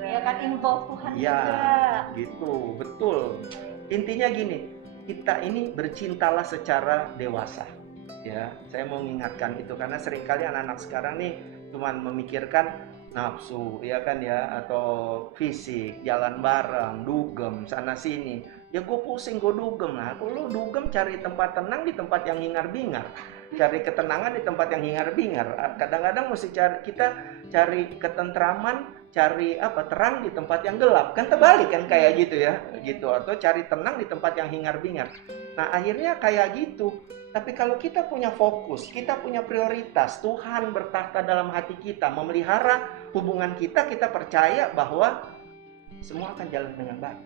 ya kan involve Tuhan iya, juga. gitu, betul. Intinya gini, kita ini bercintalah secara dewasa. Ya, saya mau mengingatkan itu karena seringkali anak-anak sekarang nih cuman memikirkan nafsu, ya kan ya, atau fisik, jalan bareng, dugem sana sini. Ya gue pusing, gue dugem lah. Kalau lu dugem cari tempat tenang di tempat yang hingar-bingar, cari ketenangan di tempat yang hingar-bingar. Kadang-kadang mesti kita cari ketentraman, cari terang di tempat yang gelap. Kan terbalik kan kayak gitu ya, gitu. Atau cari tenang di tempat yang hingar-bingar. Nah akhirnya kayak gitu. Tapi kalau kita punya fokus, kita punya prioritas, Tuhan bertahta dalam hati kita, memelihara hubungan kita, kita percaya bahwa semua akan jalan dengan baik.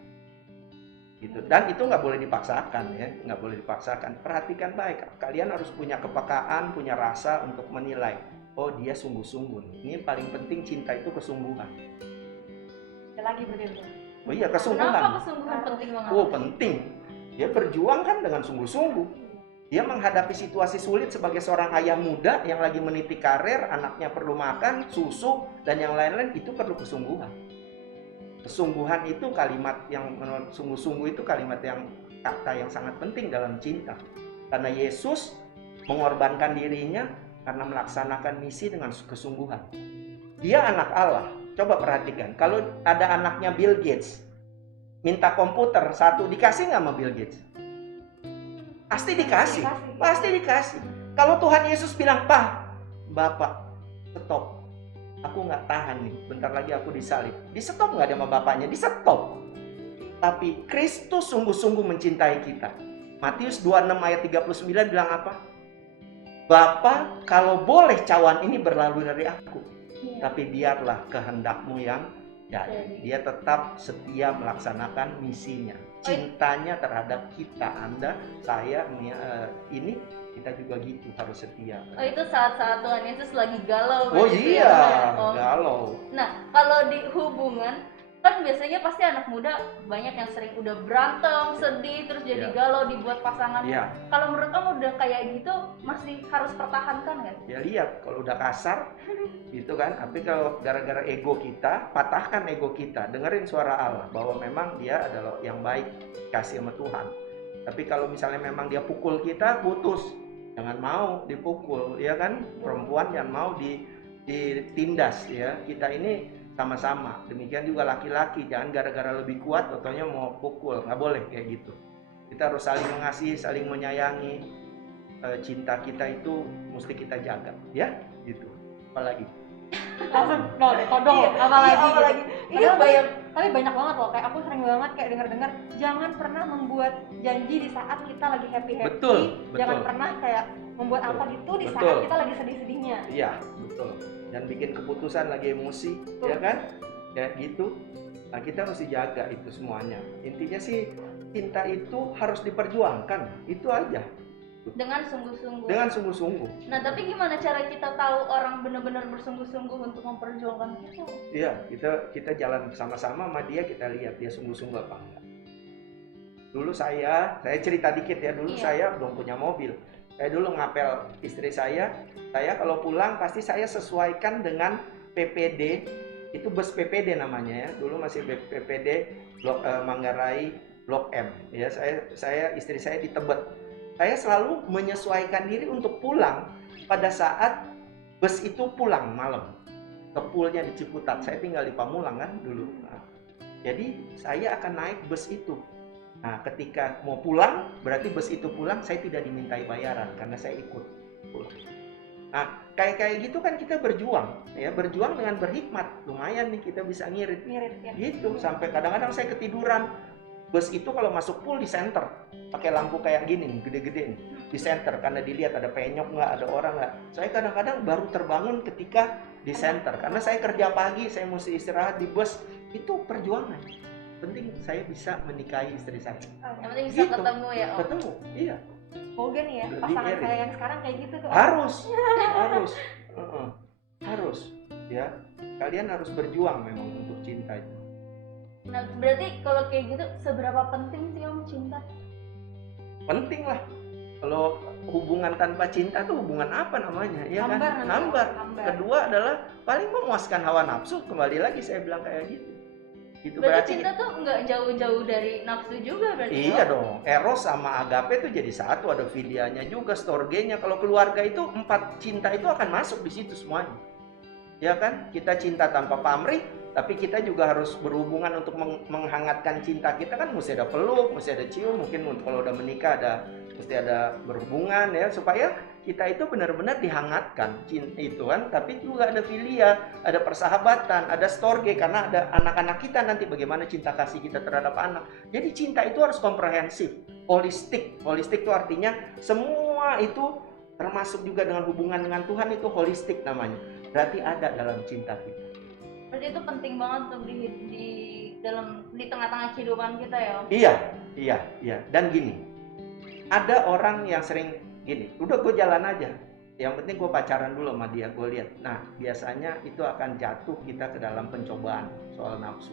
Gitu. Dan itu nggak boleh dipaksakan ya, nggak boleh dipaksakan. Perhatikan baik, kalian harus punya kepekaan, punya rasa untuk menilai. Oh dia sungguh-sungguh. Ini paling penting, cinta itu kesungguhan. Ada lagi berarti itu. Oh iya, Kenapa kesungguhan. kesungguhan penting banget? Oh penting. Dia berjuang kan dengan sungguh-sungguh. Dia menghadapi situasi sulit sebagai seorang ayah muda yang lagi meniti karir, anaknya perlu makan, susu, dan yang lain-lain, itu perlu kesungguhan. Kesungguhan itu kalimat yang menurut sungguh-sungguh itu kalimat yang kata yang sangat penting dalam cinta. Karena Yesus mengorbankan dirinya karena melaksanakan misi dengan kesungguhan. Dia anak Allah. Coba perhatikan, kalau ada anaknya Bill Gates minta komputer satu, dikasih nggak sama Bill Gates? Pasti dikasih. Pasti dikasih. Kalau Tuhan Yesus bilang, "Pak, Bapak, stop. Aku nggak tahan nih, bentar lagi aku disalib." Di stop nggak ada sama bapaknya? Di stop. Tapi Kristus sungguh-sungguh mencintai kita. Matius 26 ayat 39 bilang apa? "Bapa, kalau boleh cawan ini berlalu dari aku, tapi biarlah kehendakmu yang jadi." Dia tetap setia melaksanakan misinya. Cintanya terhadap kita, Anda, saya, ini kita juga gitu, harus setia. Oh itu saat-saat Tuhan Yesus lagi galau. Oh berarti iya, ya? Oh. galau. Nah kalau di hubungan kan biasanya pasti anak muda banyak yang sering udah berantem, sedih, terus jadi Iya. galau dibuat pasangan. Iya, Kalau menurut kamu udah kayak gitu masih harus pertahankan nggak? ya lihat kalau udah kasar gitu kan. Tapi kalau gara-gara ego kita, patahkan ego kita, dengerin suara Allah bahwa memang dia adalah yang baik, kasih sama Tuhan. Tapi kalau misalnya memang dia pukul kita, putus. Jangan mau dipukul, ya kan? Perempuan jangan mau ditindas, ya. Kita ini sama-sama. Demikian juga laki-laki, jangan gara-gara lebih kuat ataunya mau pukul. Nggak boleh kayak gitu. Kita harus saling mengasihi, saling menyayangi. Cinta kita itu mesti kita jaga, ya, gitu. Apalagi? Langsung todong Iya, apalagi iya, apalagi. gitu. Iya, Padahal tapi banyak banget loh, kayak aku sering banget kayak denger-dengar jangan pernah membuat janji di saat kita lagi happy-happy. Betul, Jangan betul. pernah kayak membuat Betul, apa gitu di betul. saat kita lagi sedih-sedihnya. Iya, betul. Dan bikin keputusan lagi emosi, Betul. ya kan? Ya gitu. Nah, kita mesti jaga itu semuanya. Intinya sih cinta itu harus diperjuangkan. Itu aja. Dengan sungguh-sungguh. Dengan sungguh-sungguh. Nah tapi gimana cara kita tahu orang benar-benar bersungguh-sungguh untuk memperjuangkan itu? Iya, kita jalan bersama-sama sama dia, kita lihat dia sungguh-sungguh apa enggak. Dulu saya cerita dikit ya. Dulu Iya. saya belum punya mobil. Saya dulu ngapel istri saya kalau pulang pasti saya sesuaikan dengan PPD. Itu bus PPD namanya ya. Dulu masih PPD Blok Manggarai Blok M. Ya, saya istri saya di Tebet. Saya selalu menyesuaikan diri untuk pulang pada saat bus itu pulang malam. Ke poolnya di Ciputat. Saya tinggal di Pamulang kan dulu. Nah, jadi saya akan naik bus itu. Nah, ketika mau pulang, berarti bus itu pulang, saya tidak dimintai bayaran karena saya ikut pulang. Nah, kayak gitu kan kita berjuang, ya, berjuang dengan berhikmat. Lumayan nih kita bisa ngirit ya. gitu. Sampai kadang-kadang saya ketiduran. Bus itu kalau masuk pool di center, pakai lampu kayak gini nih, gede-gede nih, di center karena dilihat ada penyok nggak, ada orang nggak. Saya kadang-kadang baru terbangun ketika di center karena saya kerja pagi, saya mesti istirahat di bus. Itu perjuangan. Penting saya bisa menikahi istri saya. Yang penting bisa Gitu. ketemu ya Om. Ketemu, iya. Semoga nih ya, Lebih pasangan irit. saya yang sekarang kayak gitu tuh. Harus, harus, ya. Kalian harus berjuang memang untuk cinta itu. Nah berarti kalau kayak gitu seberapa penting sih Om cinta? Penting lah. Kalau hubungan tanpa cinta tuh hubungan apa namanya, ya kan? Hambar nanti. Hambar. Hambar. Kedua adalah paling memuaskan hawa nafsu. Kembali lagi saya bilang kayak gitu. Itu Berarti cinta tuh nggak jauh-jauh dari nafsu juga berarti. iya Om? dong. Eros sama agape itu jadi satu. Ada filianya juga, storgenya. Kalau keluarga itu 4 cinta itu akan masuk di situ semuanya. Ya kan? Kita cinta tanpa pamrih, tapi kita juga harus berhubungan untuk menghangatkan cinta kita kan, mesti ada peluk, mesti ada cium, mungkin kalau udah menikah mesti ada berhubungan ya, supaya kita itu benar-benar dihangatkan cinta itu kan. Tapi juga ada filia, ada persahabatan, ada storge karena ada anak-anak kita nanti, bagaimana cinta kasih kita terhadap anak. Jadi cinta itu harus komprehensif, holistik. Holistik itu artinya semua itu termasuk juga dengan hubungan dengan Tuhan, itu holistik namanya. Berarti ada dalam cinta kita. Berarti itu penting banget untuk di tengah-tengah kehidupan kita ya Om. Iya. Dan gini, ada orang yang sering gini, udah gue jalan aja, yang penting gue pacaran dulu sama dia, gue lihat. Nah, biasanya itu akan jatuh kita ke dalam pencobaan soal nafsu.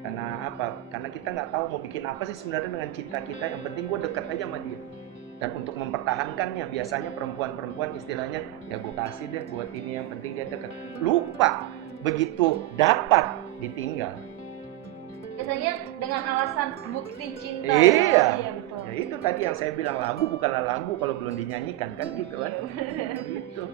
Karena apa? Karena kita nggak tahu mau bikin apa sih sebenarnya dengan cinta kita. Yang penting gue dekat aja sama dia. Dan untuk mempertahankannya, biasanya perempuan-perempuan istilahnya, ya gue kasih deh buat ini, yang penting dia dekat. Lupa, begitu dapat ditinggal. Biasanya dengan alasan bukti cinta. Iya. Iya betul. Ya itu tadi yang saya bilang, lagu bukanlah lagu kalau belum dinyanyikan kan, gitu kan. Gitu.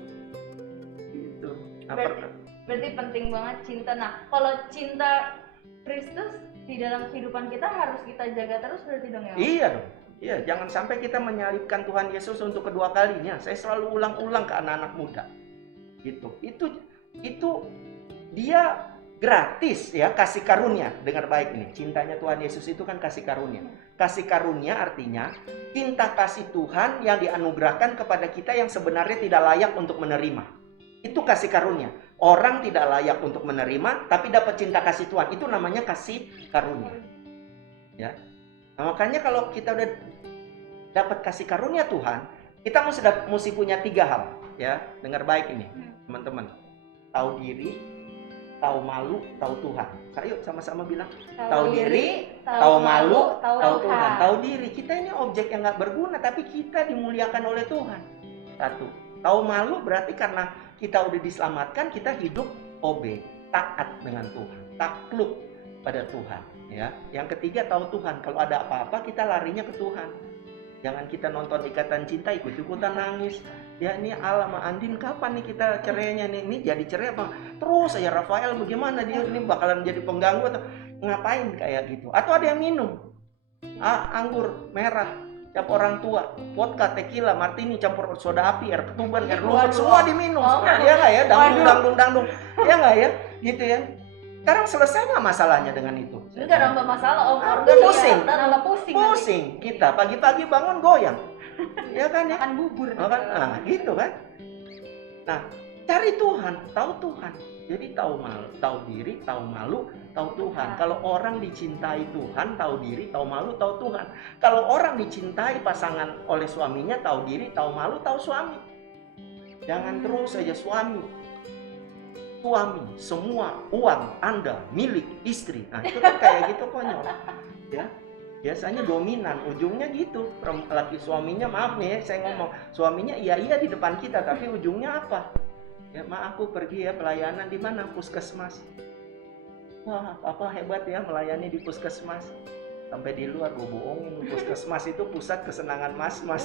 Berarti penting banget cinta. Nah, kalau cinta Kristus di dalam kehidupan kita harus kita jaga terus berarti dong ya Om? Iya dong. Iya, jangan sampai kita menyalibkan Tuhan Yesus untuk kedua kalinya. Saya selalu ulang-ulang ke anak-anak muda. Gitu. Itu dia gratis ya, kasih karunia. Dengar baik ini, cintanya Tuhan Yesus itu kan kasih karunia. Kasih karunia artinya cinta kasih Tuhan yang dianugerahkan kepada kita yang sebenarnya tidak layak untuk menerima. Itu kasih karunia. Orang tidak layak untuk menerima, tapi dapat cinta kasih Tuhan. Itu namanya kasih karunia. Ya. Nah, makanya kalau kita udah dapat kasih karunia Tuhan, kita mesti punya 3 hal. Ya, dengar baik ini, teman-teman. Tahu diri, tahu malu, tahu Tuhan. Ayo sama-sama bilang. Tahu diri, tahu malu, tahu Tuhan. Tahu diri, kita ini objek yang nggak berguna, tapi kita dimuliakan oleh Tuhan. 1. Tahu malu berarti karena kita udah diselamatkan, kita hidup obey, taat dengan Tuhan, takluk pada Tuhan. Ya. Yang ketiga, tahu Tuhan. Kalau ada apa-apa, kita larinya ke Tuhan. Jangan kita nonton Ikatan Cinta ikut-ikutan nangis. Ya ini Al sama Andin kapan nih kita cerainya nih? Ini jadi cerai apa? Terus aja Rafael bagaimana dia ini bakalan jadi pengganggu atau ngapain kayak gitu? Atau ada yang minum anggur merah, cap orang tua, vodka, tequila, martini, campur soda api, air ketuban, air lumpur, semua diminum. Ya nggak ya? Dangdung. Ya nggak ya? Gitu ya. Sekarang selesai nggak masalahnya dengan itu? Enggak nambah masalah Om. Pusing. Nambah pusing. Pusing kita pagi-pagi bangun goyang. Ya kan ya? Makan bubur. Nah, gitu kan. Nah, cari Tuhan, tahu Tuhan. Jadi tahu diri, tahu malu, tahu Tuhan. Kalau orang dicintai Tuhan, tahu diri, tahu malu, tahu Tuhan. Kalau orang dicintai pasangan oleh suaminya, tahu diri, tahu malu, tahu suami. Jangan terus saja suami, semua uang Anda milik istri. Nah, itu kan kayak gitu konyol. Ya. Biasanya dominan, ujungnya gitu. Laki suaminya, maaf nih saya ngomong, suaminya iya di depan kita, tapi ujungnya apa? Ya aku pergi ya pelayanan di mana? Puskesmas. Wah, apa hebat ya melayani di puskesmas. Sampai di luar gue bohongin, puskesmas itu pusat kesenangan mas. Waduh.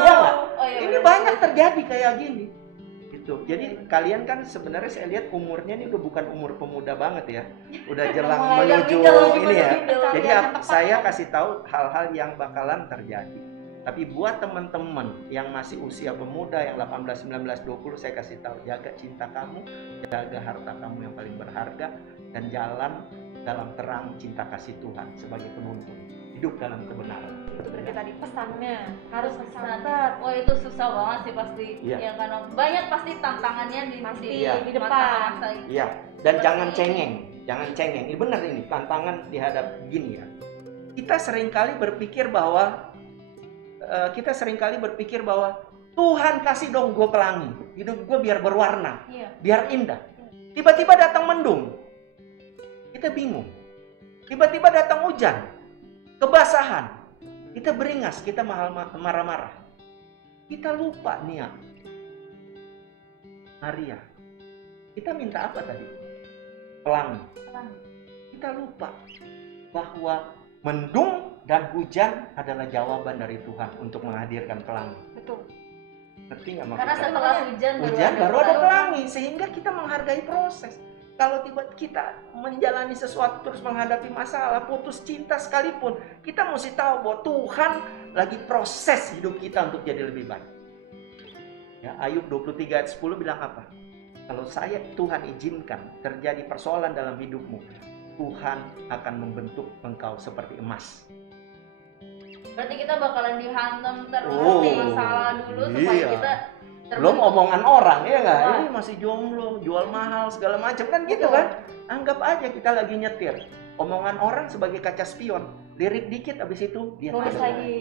Iya nggak? Oh, iya, Ini banyak terjadi kayak gini. Gitu. Jadi kalian kan sebenarnya saya lihat umurnya ini udah bukan umur pemuda banget ya. Udah jelang menuju ini ya. Jadi saya kasih tahu hal-hal yang bakalan terjadi. Tapi buat teman-teman yang masih usia pemuda yang 18, 19, 20, saya kasih tahu, jaga cinta kamu, jaga harta kamu yang paling berharga, dan jalan dalam terang cinta kasih Tuhan sebagai penuntun. Hidup dalam kebenaran. Itu berarti tadi pesannya harus Pesan. kecatat. Oh itu susah banget sih pasti. Iya. Ya karena banyak pasti tantangannya di Pasti Iya. di depan. masa-masa itu. Iya, dan Seperti jangan ini. cengeng, jangan cengeng. Ini benar ini, tantangan dihadap gini ya. Kita seringkali berpikir bahwa Tuhan kasih dong gue pelangi, hidup gue biar berwarna, Iya. biar indah. Tiba-tiba datang mendung, kita bingung. Tiba-tiba datang hujan, kebasahan, kita beringas, kita marah-marah. Kita lupa Nia, Maria. Kita minta apa tadi? Pelangi. Kita lupa bahwa mendung dan hujan adalah jawaban dari Tuhan untuk menghadirkan pelangi. Betul. Ngerti nggak maksud Karena saya? setelah hujan Baru ada pelangi, sehingga kita menghargai proses. Kalau tiba kita menjalani sesuatu terus menghadapi masalah, putus cinta sekalipun, kita mesti tahu bahwa Tuhan lagi proses hidup kita untuk jadi lebih baik. Ya, Ayub 23 ayat 10 bilang apa? Kalau Tuhan izinkan terjadi persoalan dalam hidupmu, Tuhan akan membentuk engkau seperti emas. berarti kita bakalan dihantam terus Oh, di masalah dulu supaya iya. kita Belum omongan orang ya nggak? Wah. Ini masih jomblo, jual mahal segala macam kan gitu kan? Anggap aja kita lagi nyetir. Omongan orang sebagai kaca spion. Lirik dikit abis itu dia Tulis tahu. lagi.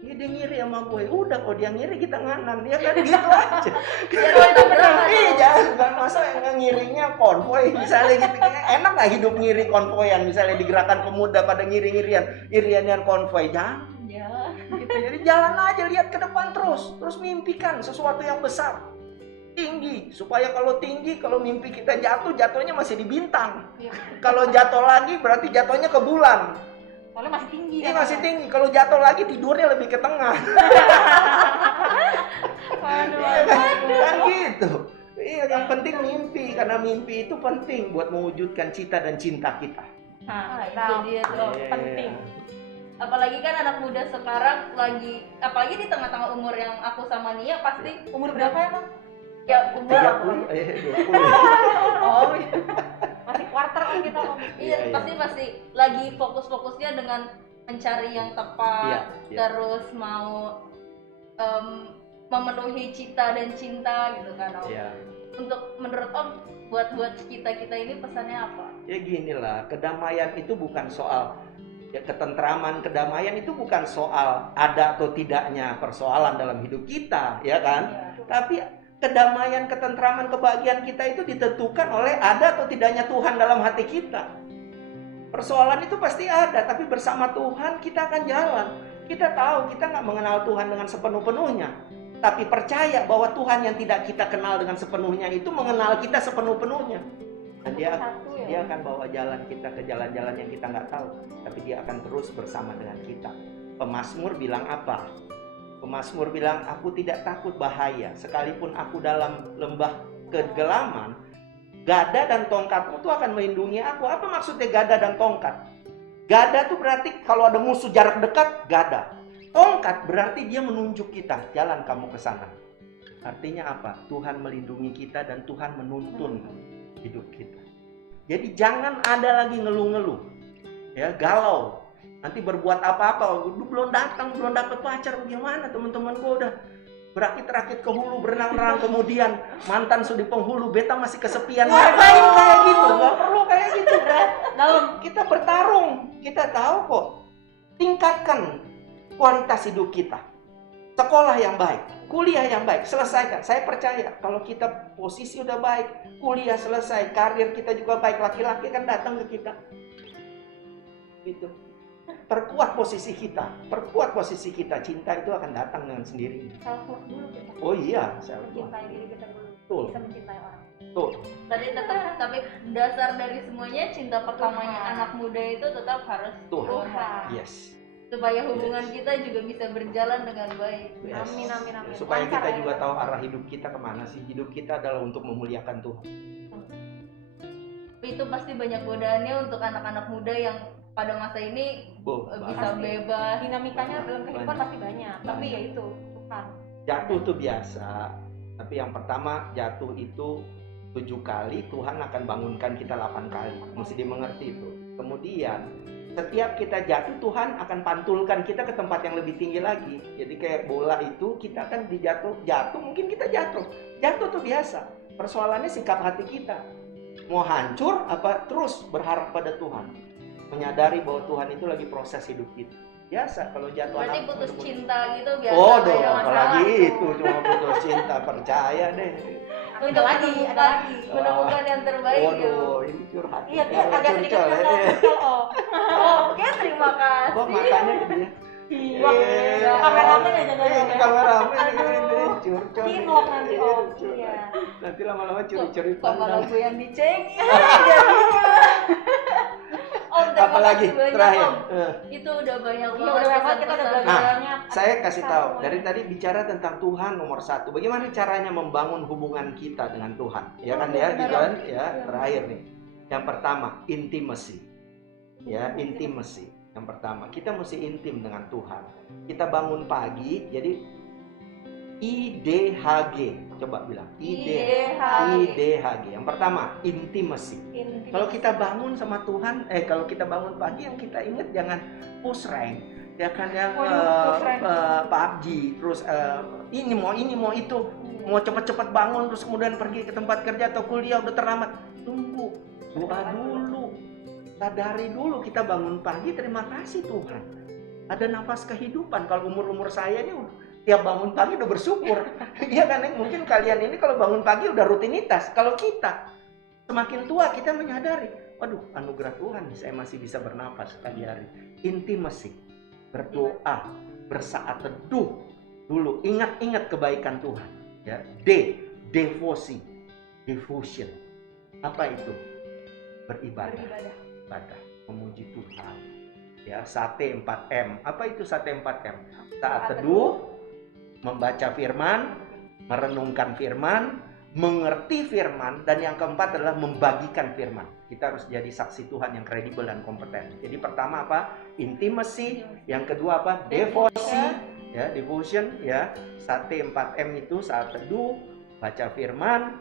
Iya dia ngiri sama gue. Udah kalau dia ngiri kita nganan ya kan gitu aja. biar kita berapa Iya jangan masa yang ngirinya konvoy misalnya gitu. Enak nggak hidup ngiri konvoyan misalnya di gerakan pemuda pada irian konvoy jangan. ya. Gitu. Jadi jalan aja lihat ke depan terus mimpikan sesuatu yang besar. Tinggi supaya kalau mimpi kita jatuhnya masih di bintang. Iya. Kalau jatuh lagi berarti jatuhnya ke bulan. Soalnya masih tinggi. Ini kan, masih Mas? tinggi. Kalau jatuh lagi tidurnya lebih ke tengah. Aduh, Iya kan? aduh. Kan gitu. Iya, yang penting mimpi karena mimpi itu penting buat mewujudkan cita dan cinta kita. Nah, itu Nah, dia tuh. Iya. penting. Apalagi kan anak muda sekarang apalagi di tengah-tengah umur yang aku sama Nia pasti Umur berapa ya, Bang? ya umur 20. Oh, iya. Masih quarter kan kita ngomong. iya Iya, pasti masih lagi fokus-fokusnya dengan mencari yang tepat, Iya, iya. terus mau memenuhi cita dan cinta gitu kan Om. Iya. Untuk menurut Om buat kita ini pesannya apa? Ya gini lah, kedamaian itu bukan soal ketentraman, kedamaian itu bukan soal ada atau tidaknya persoalan dalam hidup kita, ya kan? Iya. Tapi kedamaian, ketentraman, kebahagiaan kita itu ditentukan oleh ada atau tidaknya Tuhan dalam hati kita. Persoalan itu pasti ada, tapi bersama Tuhan kita akan jalan. Kita tahu kita nggak mengenal Tuhan dengan sepenuh-penuhnya, tapi percaya bahwa Tuhan yang tidak kita kenal dengan sepenuhnya itu mengenal kita sepenuh-penuhnya. Dan dia akan bawa jalan kita ke jalan-jalan yang kita nggak tahu, tapi dia akan terus bersama dengan kita. Pemazmur bilang apa? Pemazmur bilang, aku tidak takut bahaya, sekalipun aku dalam lembah kegelaman, gada dan tongkatmu tuh akan melindungi aku. Apa maksudnya gada dan tongkat? Gada tuh berarti kalau ada musuh jarak dekat, gada. Tongkat berarti dia menunjuk kita, jalan kamu ke sana. Artinya apa? Tuhan melindungi kita dan Tuhan menuntun hidup kita. Jadi jangan ada lagi ngeluh-ngeluh, ya galau. Nanti berbuat apa-apa, belum datang, belum dapat pacar, bagaimana teman-teman gue udah berakit-rakit ke hulu, berenang-renang, kemudian mantan sudah di penghulu, beta masih kesepian. Ngapain kayak gitu? Gak perlu kayak gitu. Dalam kita bertarung, kita tahu kok. Tingkatkan kualitas hidup kita. Sekolah yang baik, kuliah yang baik, selesaikan. Saya percaya kalau kita posisi udah baik, kuliah selesai, karir kita juga baik, laki-laki kan datang ke kita. Gitu. Perkuat posisi kita, cinta itu akan datang dengan sendirinya. Self love dulu kita. Oh iya, self love. Mencintai diri kita dulu. Betul. Bisa mencintai orang. Betul. Tadi tetap tapi dasar dari semuanya cinta pertamanya anak muda itu tetap harus Tuhan. Tuhan. Yes. supaya hubungan kita juga bisa berjalan dengan baik. Yes. Amin. Supaya Lancar kita ya. juga tahu arah hidup kita kemana sih. Hidup kita adalah untuk memuliakan Tuhan. Tapi itu pasti banyak godaannya untuk anak-anak muda yang pada masa ini bisa Pasti. bebas. Dinamikanya dalam kehidupan Banyak. pasti banyak. Tapi ya itu Tuhan. Jatuh tuh biasa, tapi yang pertama jatuh itu 7 kali, Tuhan akan bangunkan kita 8 kali. Mesti dimengerti itu. Kemudian setiap kita jatuh, Tuhan akan pantulkan kita ke tempat yang lebih tinggi lagi. Jadi kayak bola itu, kita kan jatuh mungkin kita jatuh tuh biasa. Persoalannya sikap hati kita, mau hancur apa terus berharap pada Tuhan, menyadari bahwa Tuhan itu lagi proses hidup kita. Biasa kalau jatuh Berarti anak putus muda-muda. cinta gitu biasa. Oh kayak dong, masalah. apalagi itu cuma putus cinta, percaya deh. Untuk Ada lagi. menemukan yang terbaik ya. Waduh, ini curhat. Iya, dia agak sedikit curcol, curcol. Oh. Oke, terima kasih. Kok matanya gede ya? Wah, kameramen ya jangan Ini kameramen ini curcol. Cinlok nanti Om. Curcol. Iya. Nanti lama-lama curi-curi Kok malah pandang. gue yang dicengin jadinya. Om, terima Apalagi kasih banyak, terakhir. Om. Itu udah banyak Iya, banget udah banget kita udah pesan-pesan. belajar Nah, banyak. Saya kasih tahu, Semuanya. dari tadi bicara tentang Tuhan nomor 1. Bagaimana caranya membangun hubungan kita dengan Tuhan? Ya kan ya, gitu kan? Ya, terakhir nih. Yang pertama, intimacy. Ya, intimacy. Yang pertama, kita mesti intim dengan Tuhan. Kita bangun pagi, jadi IDHG. Coba bilang, IDHG. Yang pertama, intimacy. Kalau kita bangun sama Tuhan, kalau kita bangun pagi yang kita ingat jangan push rank, ya kan yang Waduh, push rank. PUBG, terus ini mau itu, mau cepet-cepet bangun terus kemudian pergi ke tempat kerja atau kuliah udah terlambat. Tunggu, doa dulu, sadari dulu kita bangun pagi, terima kasih Tuhan, ada nafas kehidupan. Kalau umur saya ini tiap bangun pagi udah bersyukur. Iya kan, mungkin kalian ini kalau bangun pagi udah rutinitas. Kalau kita semakin tua kita menyadari, waduh anugerah Tuhan saya masih bisa bernafas pagi hari. Intimacy, berdoa, bersaat teduh dulu, ingat-ingat kebaikan Tuhan. Ya, devotion. Apa itu? Beribadah, memuji Tuhan. Ya, sate 4M. Apa itu sate 4M? Saat teduh, membaca firman, merenungkan firman, mengerti firman, dan yang keempat adalah membagikan firman. Kita harus jadi saksi Tuhan yang kredibel dan kompeten. Jadi pertama apa? Intimacy. Yang kedua apa? Devotion. Ya, sate 4M itu saat teduh, baca firman,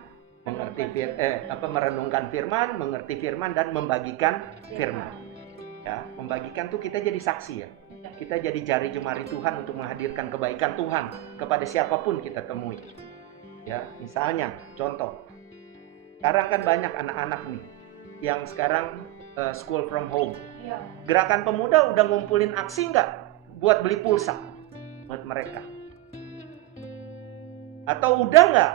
merenungkan firman, mengerti firman, dan membagikan firman. Ya, membagikan tuh kita jadi saksi ya. Kita jadi jari jemari Tuhan untuk menghadirkan kebaikan Tuhan kepada siapapun kita temui. Ya, misalnya contoh, sekarang kan banyak anak-anak nih yang sekarang school from home. Iya. Gerakan Pemuda udah ngumpulin aksi nggak buat beli pulsa buat mereka? Atau udah nggak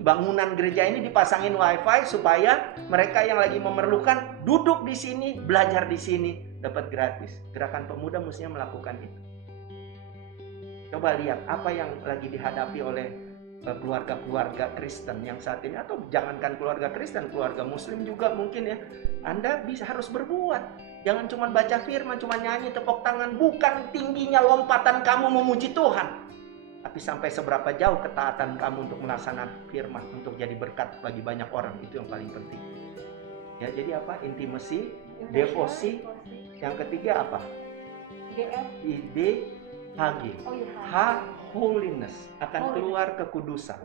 bangunan gereja ini dipasangin wifi supaya mereka yang lagi memerlukan duduk di sini, belajar di sini, dapat gratis. Gerakan Pemuda mestinya melakukan itu. Coba lihat apa yang lagi dihadapi oleh keluarga-keluarga Kristen yang saat ini, atau jangankan keluarga Kristen, keluarga Muslim juga mungkin ya. Anda harus berbuat. Jangan cuma baca firman, cuma nyanyi, tepuk tangan. Bukan tingginya lompatan kamu memuji Tuhan, tapi sampai seberapa jauh ketaatan kamu untuk melaksanakan firman, untuk jadi berkat bagi banyak orang. Itu yang paling penting. Ya, jadi apa? Intimacy, devosi. Yang ketiga apa? IDHG. H, holiness. Akan keluar kekudusan.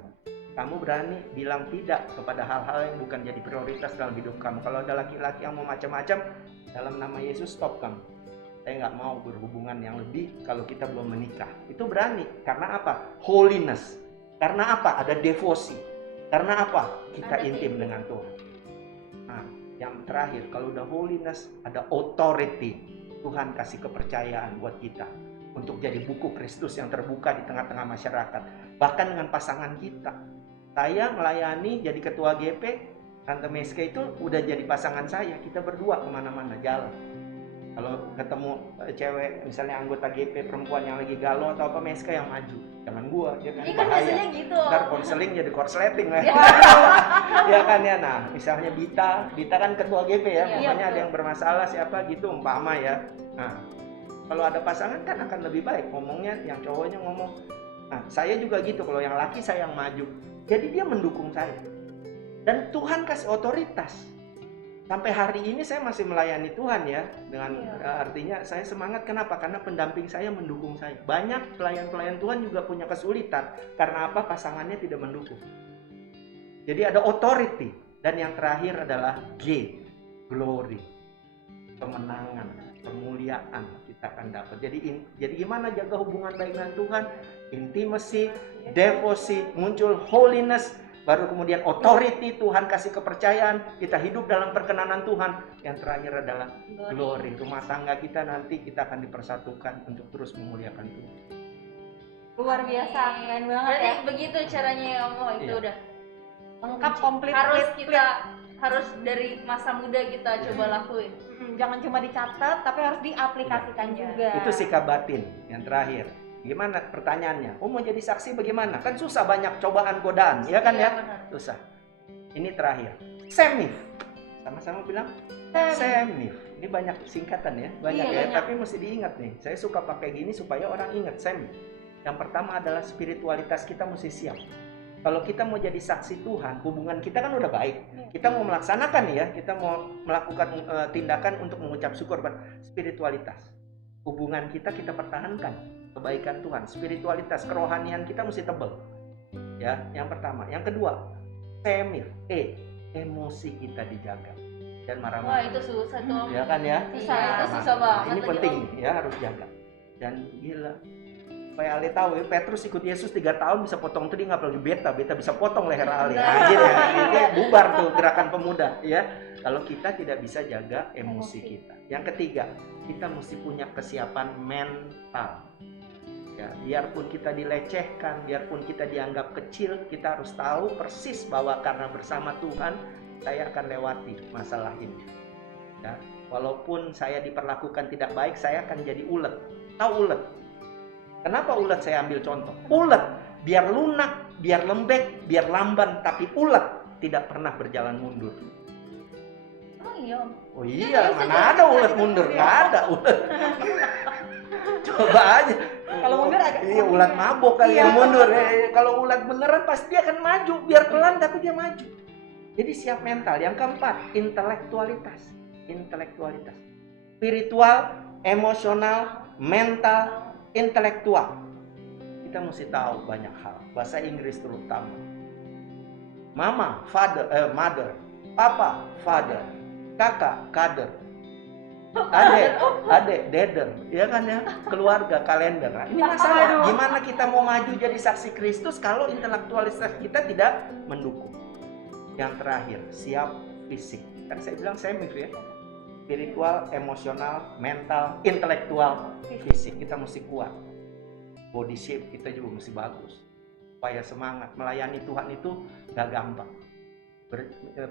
Kamu berani bilang tidak kepada hal-hal yang bukan jadi prioritas dalam hidup kamu. Kalau ada laki-laki yang mau macam-macam, dalam nama Yesus stop kamu. Saya nggak mau berhubungan yang lebih kalau kita belum menikah. Itu berani. Karena apa? Holiness. Karena apa? Ada devosi. Karena apa? Kita intim dengan Tuhan. Nah, yang terakhir, kalau udah holiness, ada authority. Tuhan kasih kepercayaan buat kita untuk jadi buku Kristus yang terbuka di tengah-tengah masyarakat. Bahkan dengan pasangan kita. Saya melayani jadi ketua GP, Tante Meska itu udah jadi pasangan saya. Kita berdua kemana-mana jalan. Kalau ketemu cewek, misalnya anggota GP perempuan yang lagi galau atau apa, Meska yang maju. Jangan gua, ya kan? Ini kan biasanya gitu. Ntar konseling jadi korsleting lah. Ya kan ya. Nah, misalnya Bita kan ketua GP ya, Iya, makanya ada betul. yang bermasalah siapa gitu umpama ya. Nah, Kalau ada pasangan kan akan lebih baik ngomongnya, yang cowoknya ngomong. Nah, saya juga gitu, kalau yang laki saya yang maju. Jadi dia mendukung saya. Dan Tuhan kasih otoritas. Sampai hari ini saya masih melayani Tuhan ya. Dengan artinya saya semangat, kenapa? Karena pendamping saya mendukung saya. Banyak pelayan-pelayan Tuhan juga punya kesulitan. Karena apa? Pasangannya tidak mendukung. Jadi ada authority. Dan yang terakhir adalah G, glory, kemenangan, kemuliaan kita akan dapat. Jadi gimana jaga hubungan baik dengan Tuhan? Intimacy, devosi, muncul holiness, baru kemudian authority, Tuhan kasih kepercayaan, kita hidup dalam perkenanan Tuhan. Yang terakhir adalah glory, rumah tangga kita nanti kita akan dipersatukan untuk terus memuliakan Tuhan. Luar biasa, keren banget Berarti ya. begitu caranya ngomong itu udah Lengkap, komplit, harus dari masa muda kita coba lakuin. Jangan cuma dicatat, tapi harus diaplikasikan juga. Itu sikap batin. Yang terakhir, gimana pertanyaannya? Mau jadi saksi bagaimana? Kan susah, banyak cobaan godaan, ya kan ya? Benar. Susah. Ini terakhir, semif. Sama-sama bilang semif. Ini banyak singkatan ya, banyak ya. Banyak. Tapi mesti diingat nih. Saya suka pakai gini supaya orang ingat semif. Yang pertama adalah spiritualitas kita mesti siap. Kalau kita mau jadi saksi Tuhan, hubungan kita kan udah baik. Kita mau melaksanakan ya, kita mau melakukan tindakan untuk mengucap syukur pada spiritualitas. Hubungan kita pertahankan kebaikan Tuhan, spiritualitas, kerohanian kita mesti tebal. Ya, yang pertama. Yang kedua, semif, emosi kita dijaga dan marah-marah. Wah, itu susah tuh. Ya kan ya? Susah, itu susah banget. Ini tuh, penting Om. nih, ya harus jaga. Dan gila, supaya Ale tahu ya, Petrus ikut Yesus 3 tahun bisa potong telinga, apalagi beta bisa potong leher Ale. Anjir ya, ini bubar tuh gerakan pemuda ya. Kalau kita tidak bisa jaga emosi kita. Yang ketiga, kita mesti punya kesiapan mental. Ya, biarpun kita dilecehkan, biarpun kita dianggap kecil, kita harus tahu persis bahwa karena bersama Tuhan saya akan lewati masalah ini. Ya, walaupun saya diperlakukan tidak baik, saya akan jadi ulet. Tahu ulet? Kenapa ulet saya ambil contoh? Ulet biar lunak, biar lembek, biar lamban, tapi ulet tidak pernah berjalan mundur. Oh iya, Om. Oh iya, mana ada ulet mundur? Nggak ada ulet. Coba aja. Kalau mundur agak iya, ulat mabok kali yang mundur. Kalau ulat beneran pasti dia akan maju, biar pelan tapi dia maju. Jadi siap mental. Yang keempat, intelektualitas. Intelektualitas. Spiritual, emosional, mental, intelektual. Kita mesti tahu banyak hal. Bahasa Inggris terutama. Mama, mother. Papa, father. Kakak, kader. Adek, deder, ya kan ya, keluarga, kalender. Nah, ini masalah. Gimana kita mau maju jadi saksi Kristus kalau intelektualitas kita tidak mendukung? Yang terakhir, siap fisik. Kan saya bilang semif ya. Spiritual, emosional, mental, intelektual, fisik. Kita mesti kuat. Body shape kita juga mesti bagus. Supaya semangat melayani Tuhan itu gak gampang.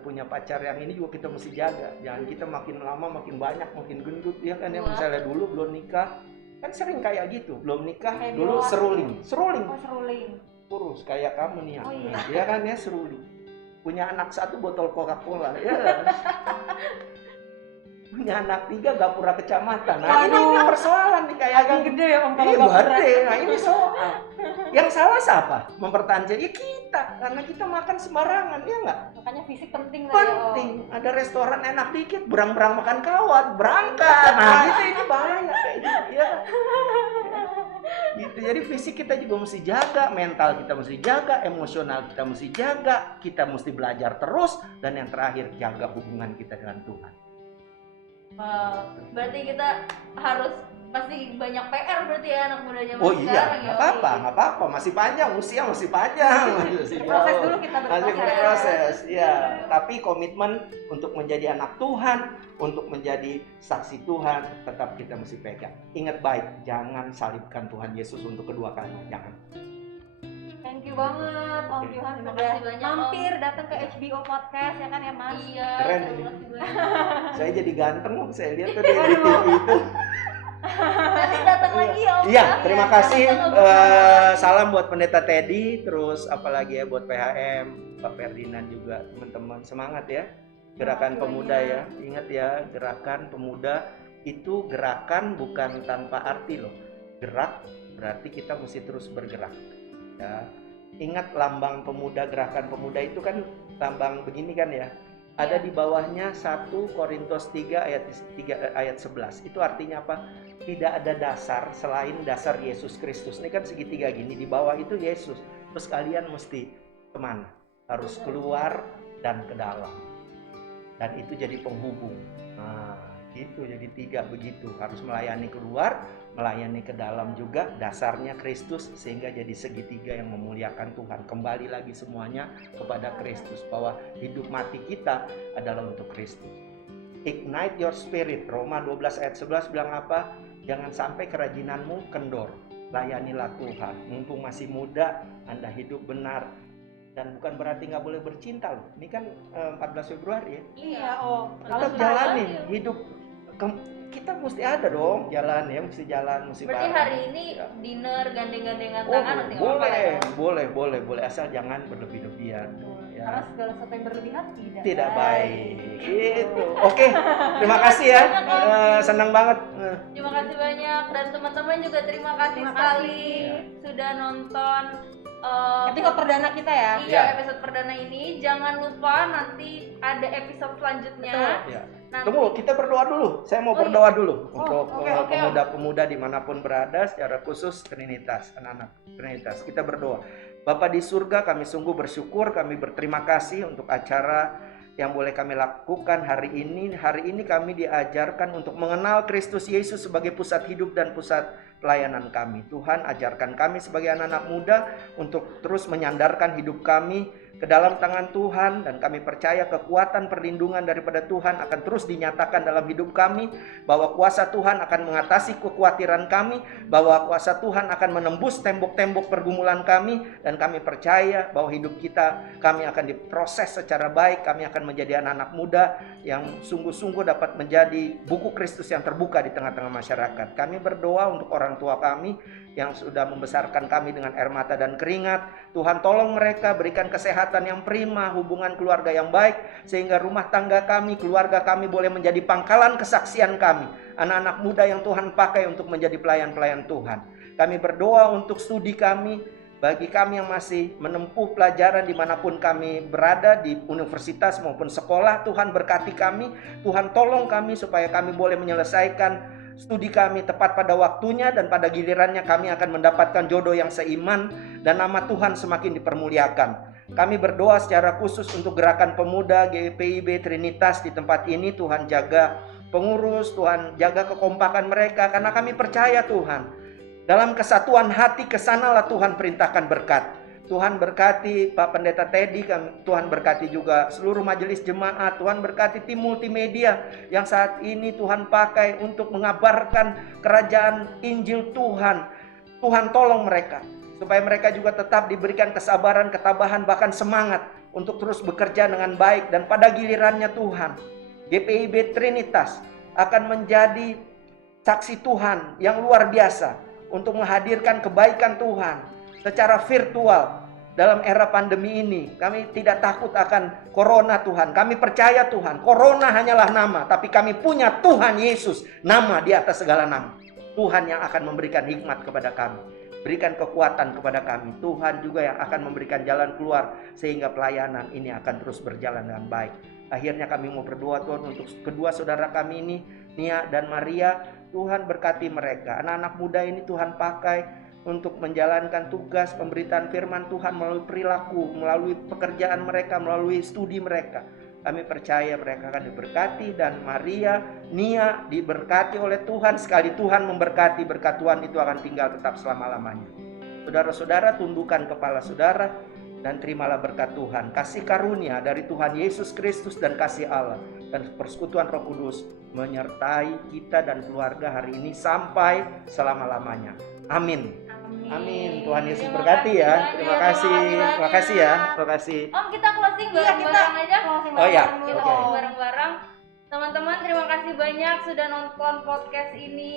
Punya pacar yang ini juga kita mesti jaga. Jangan kita makin lama makin banyak, makin gendut ya kan ya. Misalnya dulu belum nikah, kan sering kayak gitu. Belum nikah, dulu seruling. Oh, seruling. Kurus kayak kamu nih ya. Oh, iya. Ya kan ya, seruling. Punya anak 1 botol Coca-Cola ya. Punya anak 3 gapura kecamatan. Nah, ini persoalan nih kayak agak gede ya Om kalau iya, gapura. gede. Nah, ini soal. Yang salah siapa? Mempertahankan ya kita, karena kita makan sembarangan, ya enggak? Makanya fisik penting lah Penting. Ada restoran enak dikit, berang-berang makan kawat, berangkat. Nah, gitu ini bahaya kayak gitu ya. Gitu. Jadi fisik kita juga mesti jaga, mental kita mesti jaga, emosional kita mesti jaga, kita mesti belajar terus, dan yang terakhir jaga hubungan kita dengan Tuhan. Wow, berarti kita harus masih banyak PR berarti ya anak muda zaman Oh sekarang iya, ya. nggak apa-apa, masih panjang, usia masih panjang. Proses dulu kita Masih berproses. berproses, ya. Tapi komitmen untuk menjadi anak Tuhan, untuk menjadi saksi Tuhan, tetap kita mesti pegang. Ingat baik, jangan salibkan Tuhan Yesus untuk kedua kalinya, jangan. Thank you banget Om Johan Terima udah kasih banyak, Om. mampir datang ke HBO Podcast ya kan ya Mas. Iya. Keren terima ini. kasih banyak. Saya jadi ganteng kok, saya lihat tadi di TV itu. Nanti datang lagi ya Om. Iya, terima kasih. Sama-sama. Salam buat Pendeta Teddy, terus apalagi ya buat PHM, Pak Ferdinand juga, teman-teman semangat ya. Gerakan Makasih pemuda banyak. ya, ingat ya, gerakan pemuda itu gerakan bukan tanpa arti loh. Gerak berarti kita mesti terus bergerak. Ya. Ingat lambang pemuda, gerakan pemuda itu kan lambang begini kan ya. Ada di bawahnya 1 Korintus 3 ayat 11. Itu artinya apa? Tidak ada dasar selain dasar Yesus Kristus. Ini kan segitiga gini, di bawah itu Yesus. Terus kalian mesti kemana? Harus keluar dan ke dalam. Dan itu jadi penghubung. Nah, gitu, jadi 3 begitu. Harus melayani keluar, melayani ke dalam juga, dasarnya Kristus, sehingga jadi segitiga yang memuliakan Tuhan. Kembali lagi semuanya kepada Kristus, bahwa hidup mati kita adalah untuk Kristus. Ignite your spirit. Roma 12 ayat 11 bilang apa? Jangan sampai kerajinanmu kendor. Layanilah Tuhan. Mumpung masih muda, Anda hidup benar. Dan bukan berarti nggak boleh bercinta loh. Ini kan 14 Februari ya. Iya, oh. Tetap jalanin hidup. Kita mesti ada dong jalan ya, mesti jalan, mesti Berarti bareng. hari ini dinner gandeng-gandengan tangan nanti boleh asal jangan berlebih-lebihan. Ya. Karena segala sesuatu yang berlebihan Tidak baik. Gitu. Oke, terima kasih ya. Senang banget. Terima kasih banyak, dan teman-teman juga terima kasih sekali sudah nonton episode perdana kita ya. Iya, episode perdana ini. Jangan lupa nanti ada episode selanjutnya. Ya. Nanti. Tunggu, kita berdoa dulu. Saya mau berdoa dulu untuk oke. pemuda-pemuda dimanapun berada, secara khusus Trinitas, anak-anak Trinitas. Kita berdoa. Bapa di surga, kami sungguh bersyukur, kami berterima kasih untuk acara yang boleh kami lakukan hari ini. Hari ini kami diajarkan untuk mengenal Kristus Yesus sebagai pusat hidup dan pusat pelayanan kami. Tuhan, ajarkan kami sebagai anak-anak muda untuk terus menyandarkan hidup kami ke dalam tangan Tuhan, dan kami percaya kekuatan perlindungan daripada Tuhan akan terus dinyatakan dalam hidup kami, bahwa kuasa Tuhan akan mengatasi kekhawatiran kami, bahwa kuasa Tuhan akan menembus tembok-tembok pergumulan kami, dan kami percaya bahwa hidup kami akan diproses secara baik. Kami akan menjadi anak-anak muda yang sungguh-sungguh dapat menjadi buku Kristus yang terbuka di tengah-tengah masyarakat. Kami berdoa untuk orang tua kami yang sudah membesarkan kami dengan air mata dan keringat. Tuhan, tolong mereka, berikan kesehatan yang prima, hubungan keluarga yang baik, sehingga rumah tangga kami, keluarga kami boleh menjadi pangkalan kesaksian kami. Anak-anak muda yang Tuhan pakai untuk menjadi pelayan-pelayan Tuhan. Kami berdoa untuk studi kami, bagi kami yang masih menempuh pelajaran dimanapun kami berada, di universitas maupun sekolah. Tuhan berkati kami, Tuhan tolong kami supaya kami boleh menyelesaikan studi kami tepat pada waktunya, dan pada gilirannya kami akan mendapatkan jodoh yang seiman, dan nama Tuhan semakin dipermuliakan. Kami berdoa secara khusus untuk gerakan pemuda GPIB Trinitas di tempat ini. Tuhan jaga pengurus, Tuhan jaga kekompakan mereka, karena kami percaya Tuhan, dalam kesatuan hati kesanalah Tuhan perintahkan berkat. Tuhan berkati Pak Pendeta Teddy, Tuhan berkati juga seluruh majelis jemaat, Tuhan berkati tim multimedia yang saat ini Tuhan pakai untuk mengabarkan kerajaan Injil Tuhan. Tuhan tolong mereka, supaya mereka juga tetap diberikan kesabaran, ketabahan, bahkan semangat untuk terus bekerja dengan baik. Dan pada gilirannya Tuhan, GPIB Trinitas akan menjadi saksi Tuhan yang luar biasa untuk menghadirkan kebaikan Tuhan secara virtual dalam era pandemi ini. Kami tidak takut akan corona Tuhan. Kami percaya Tuhan, corona hanyalah nama, tapi kami punya Tuhan Yesus, nama di atas segala nama. Tuhan yang akan memberikan hikmat kepada kami, berikan kekuatan kepada kami. Tuhan juga yang akan memberikan jalan keluar, sehingga pelayanan ini akan terus berjalan dengan baik. Akhirnya kami mau berdoa Tuhan untuk kedua saudara kami ini, Nia dan Maria. Tuhan berkati mereka. Anak-anak muda ini Tuhan pakai untuk menjalankan tugas pemberitaan firman Tuhan melalui perilaku, melalui pekerjaan mereka, melalui studi mereka. Kami percaya mereka akan diberkati, dan Maria, Nia diberkati oleh Tuhan. Sekali Tuhan memberkati, berkat Tuhan itu akan tinggal tetap selama-lamanya. Saudara-saudara, tundukkan kepala saudara dan terimalah berkat Tuhan. Kasih karunia dari Tuhan Yesus Kristus dan kasih Allah dan persekutuan Roh Kudus menyertai kita dan keluarga hari ini sampai selama-lamanya. Amin. Amin. Tuhan Yesus berkati ya. Terima kasih. Terima kasih ya. Terima kasih. Om, kita closing bareng-bareng aja. Oh ya. Kita closing bareng-bareng. Teman-teman, terima kasih banyak sudah nonton podcast ini.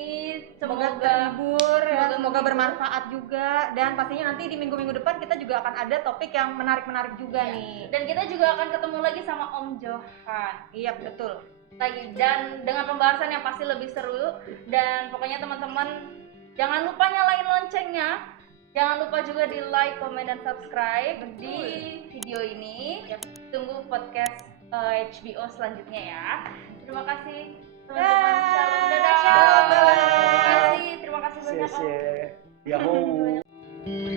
Semoga terhibur, semoga bermanfaat juga, dan pastinya nanti di minggu-minggu depan kita juga akan ada topik yang menarik-menarik juga nih. Dan kita juga akan ketemu lagi sama Om Johan. Iya, betul. lagi dan dengan pembahasan yang pasti lebih seru. Dan pokoknya teman-teman jangan lupa nyalain loncengnya, jangan lupa juga di like, comment, dan subscribe di video ini. Tunggu podcast HBO selanjutnya ya. Terima kasih teman-teman. Shalom, dadah. Shalom, bye-bye. Terima kasih banyak. 谢谢，然后。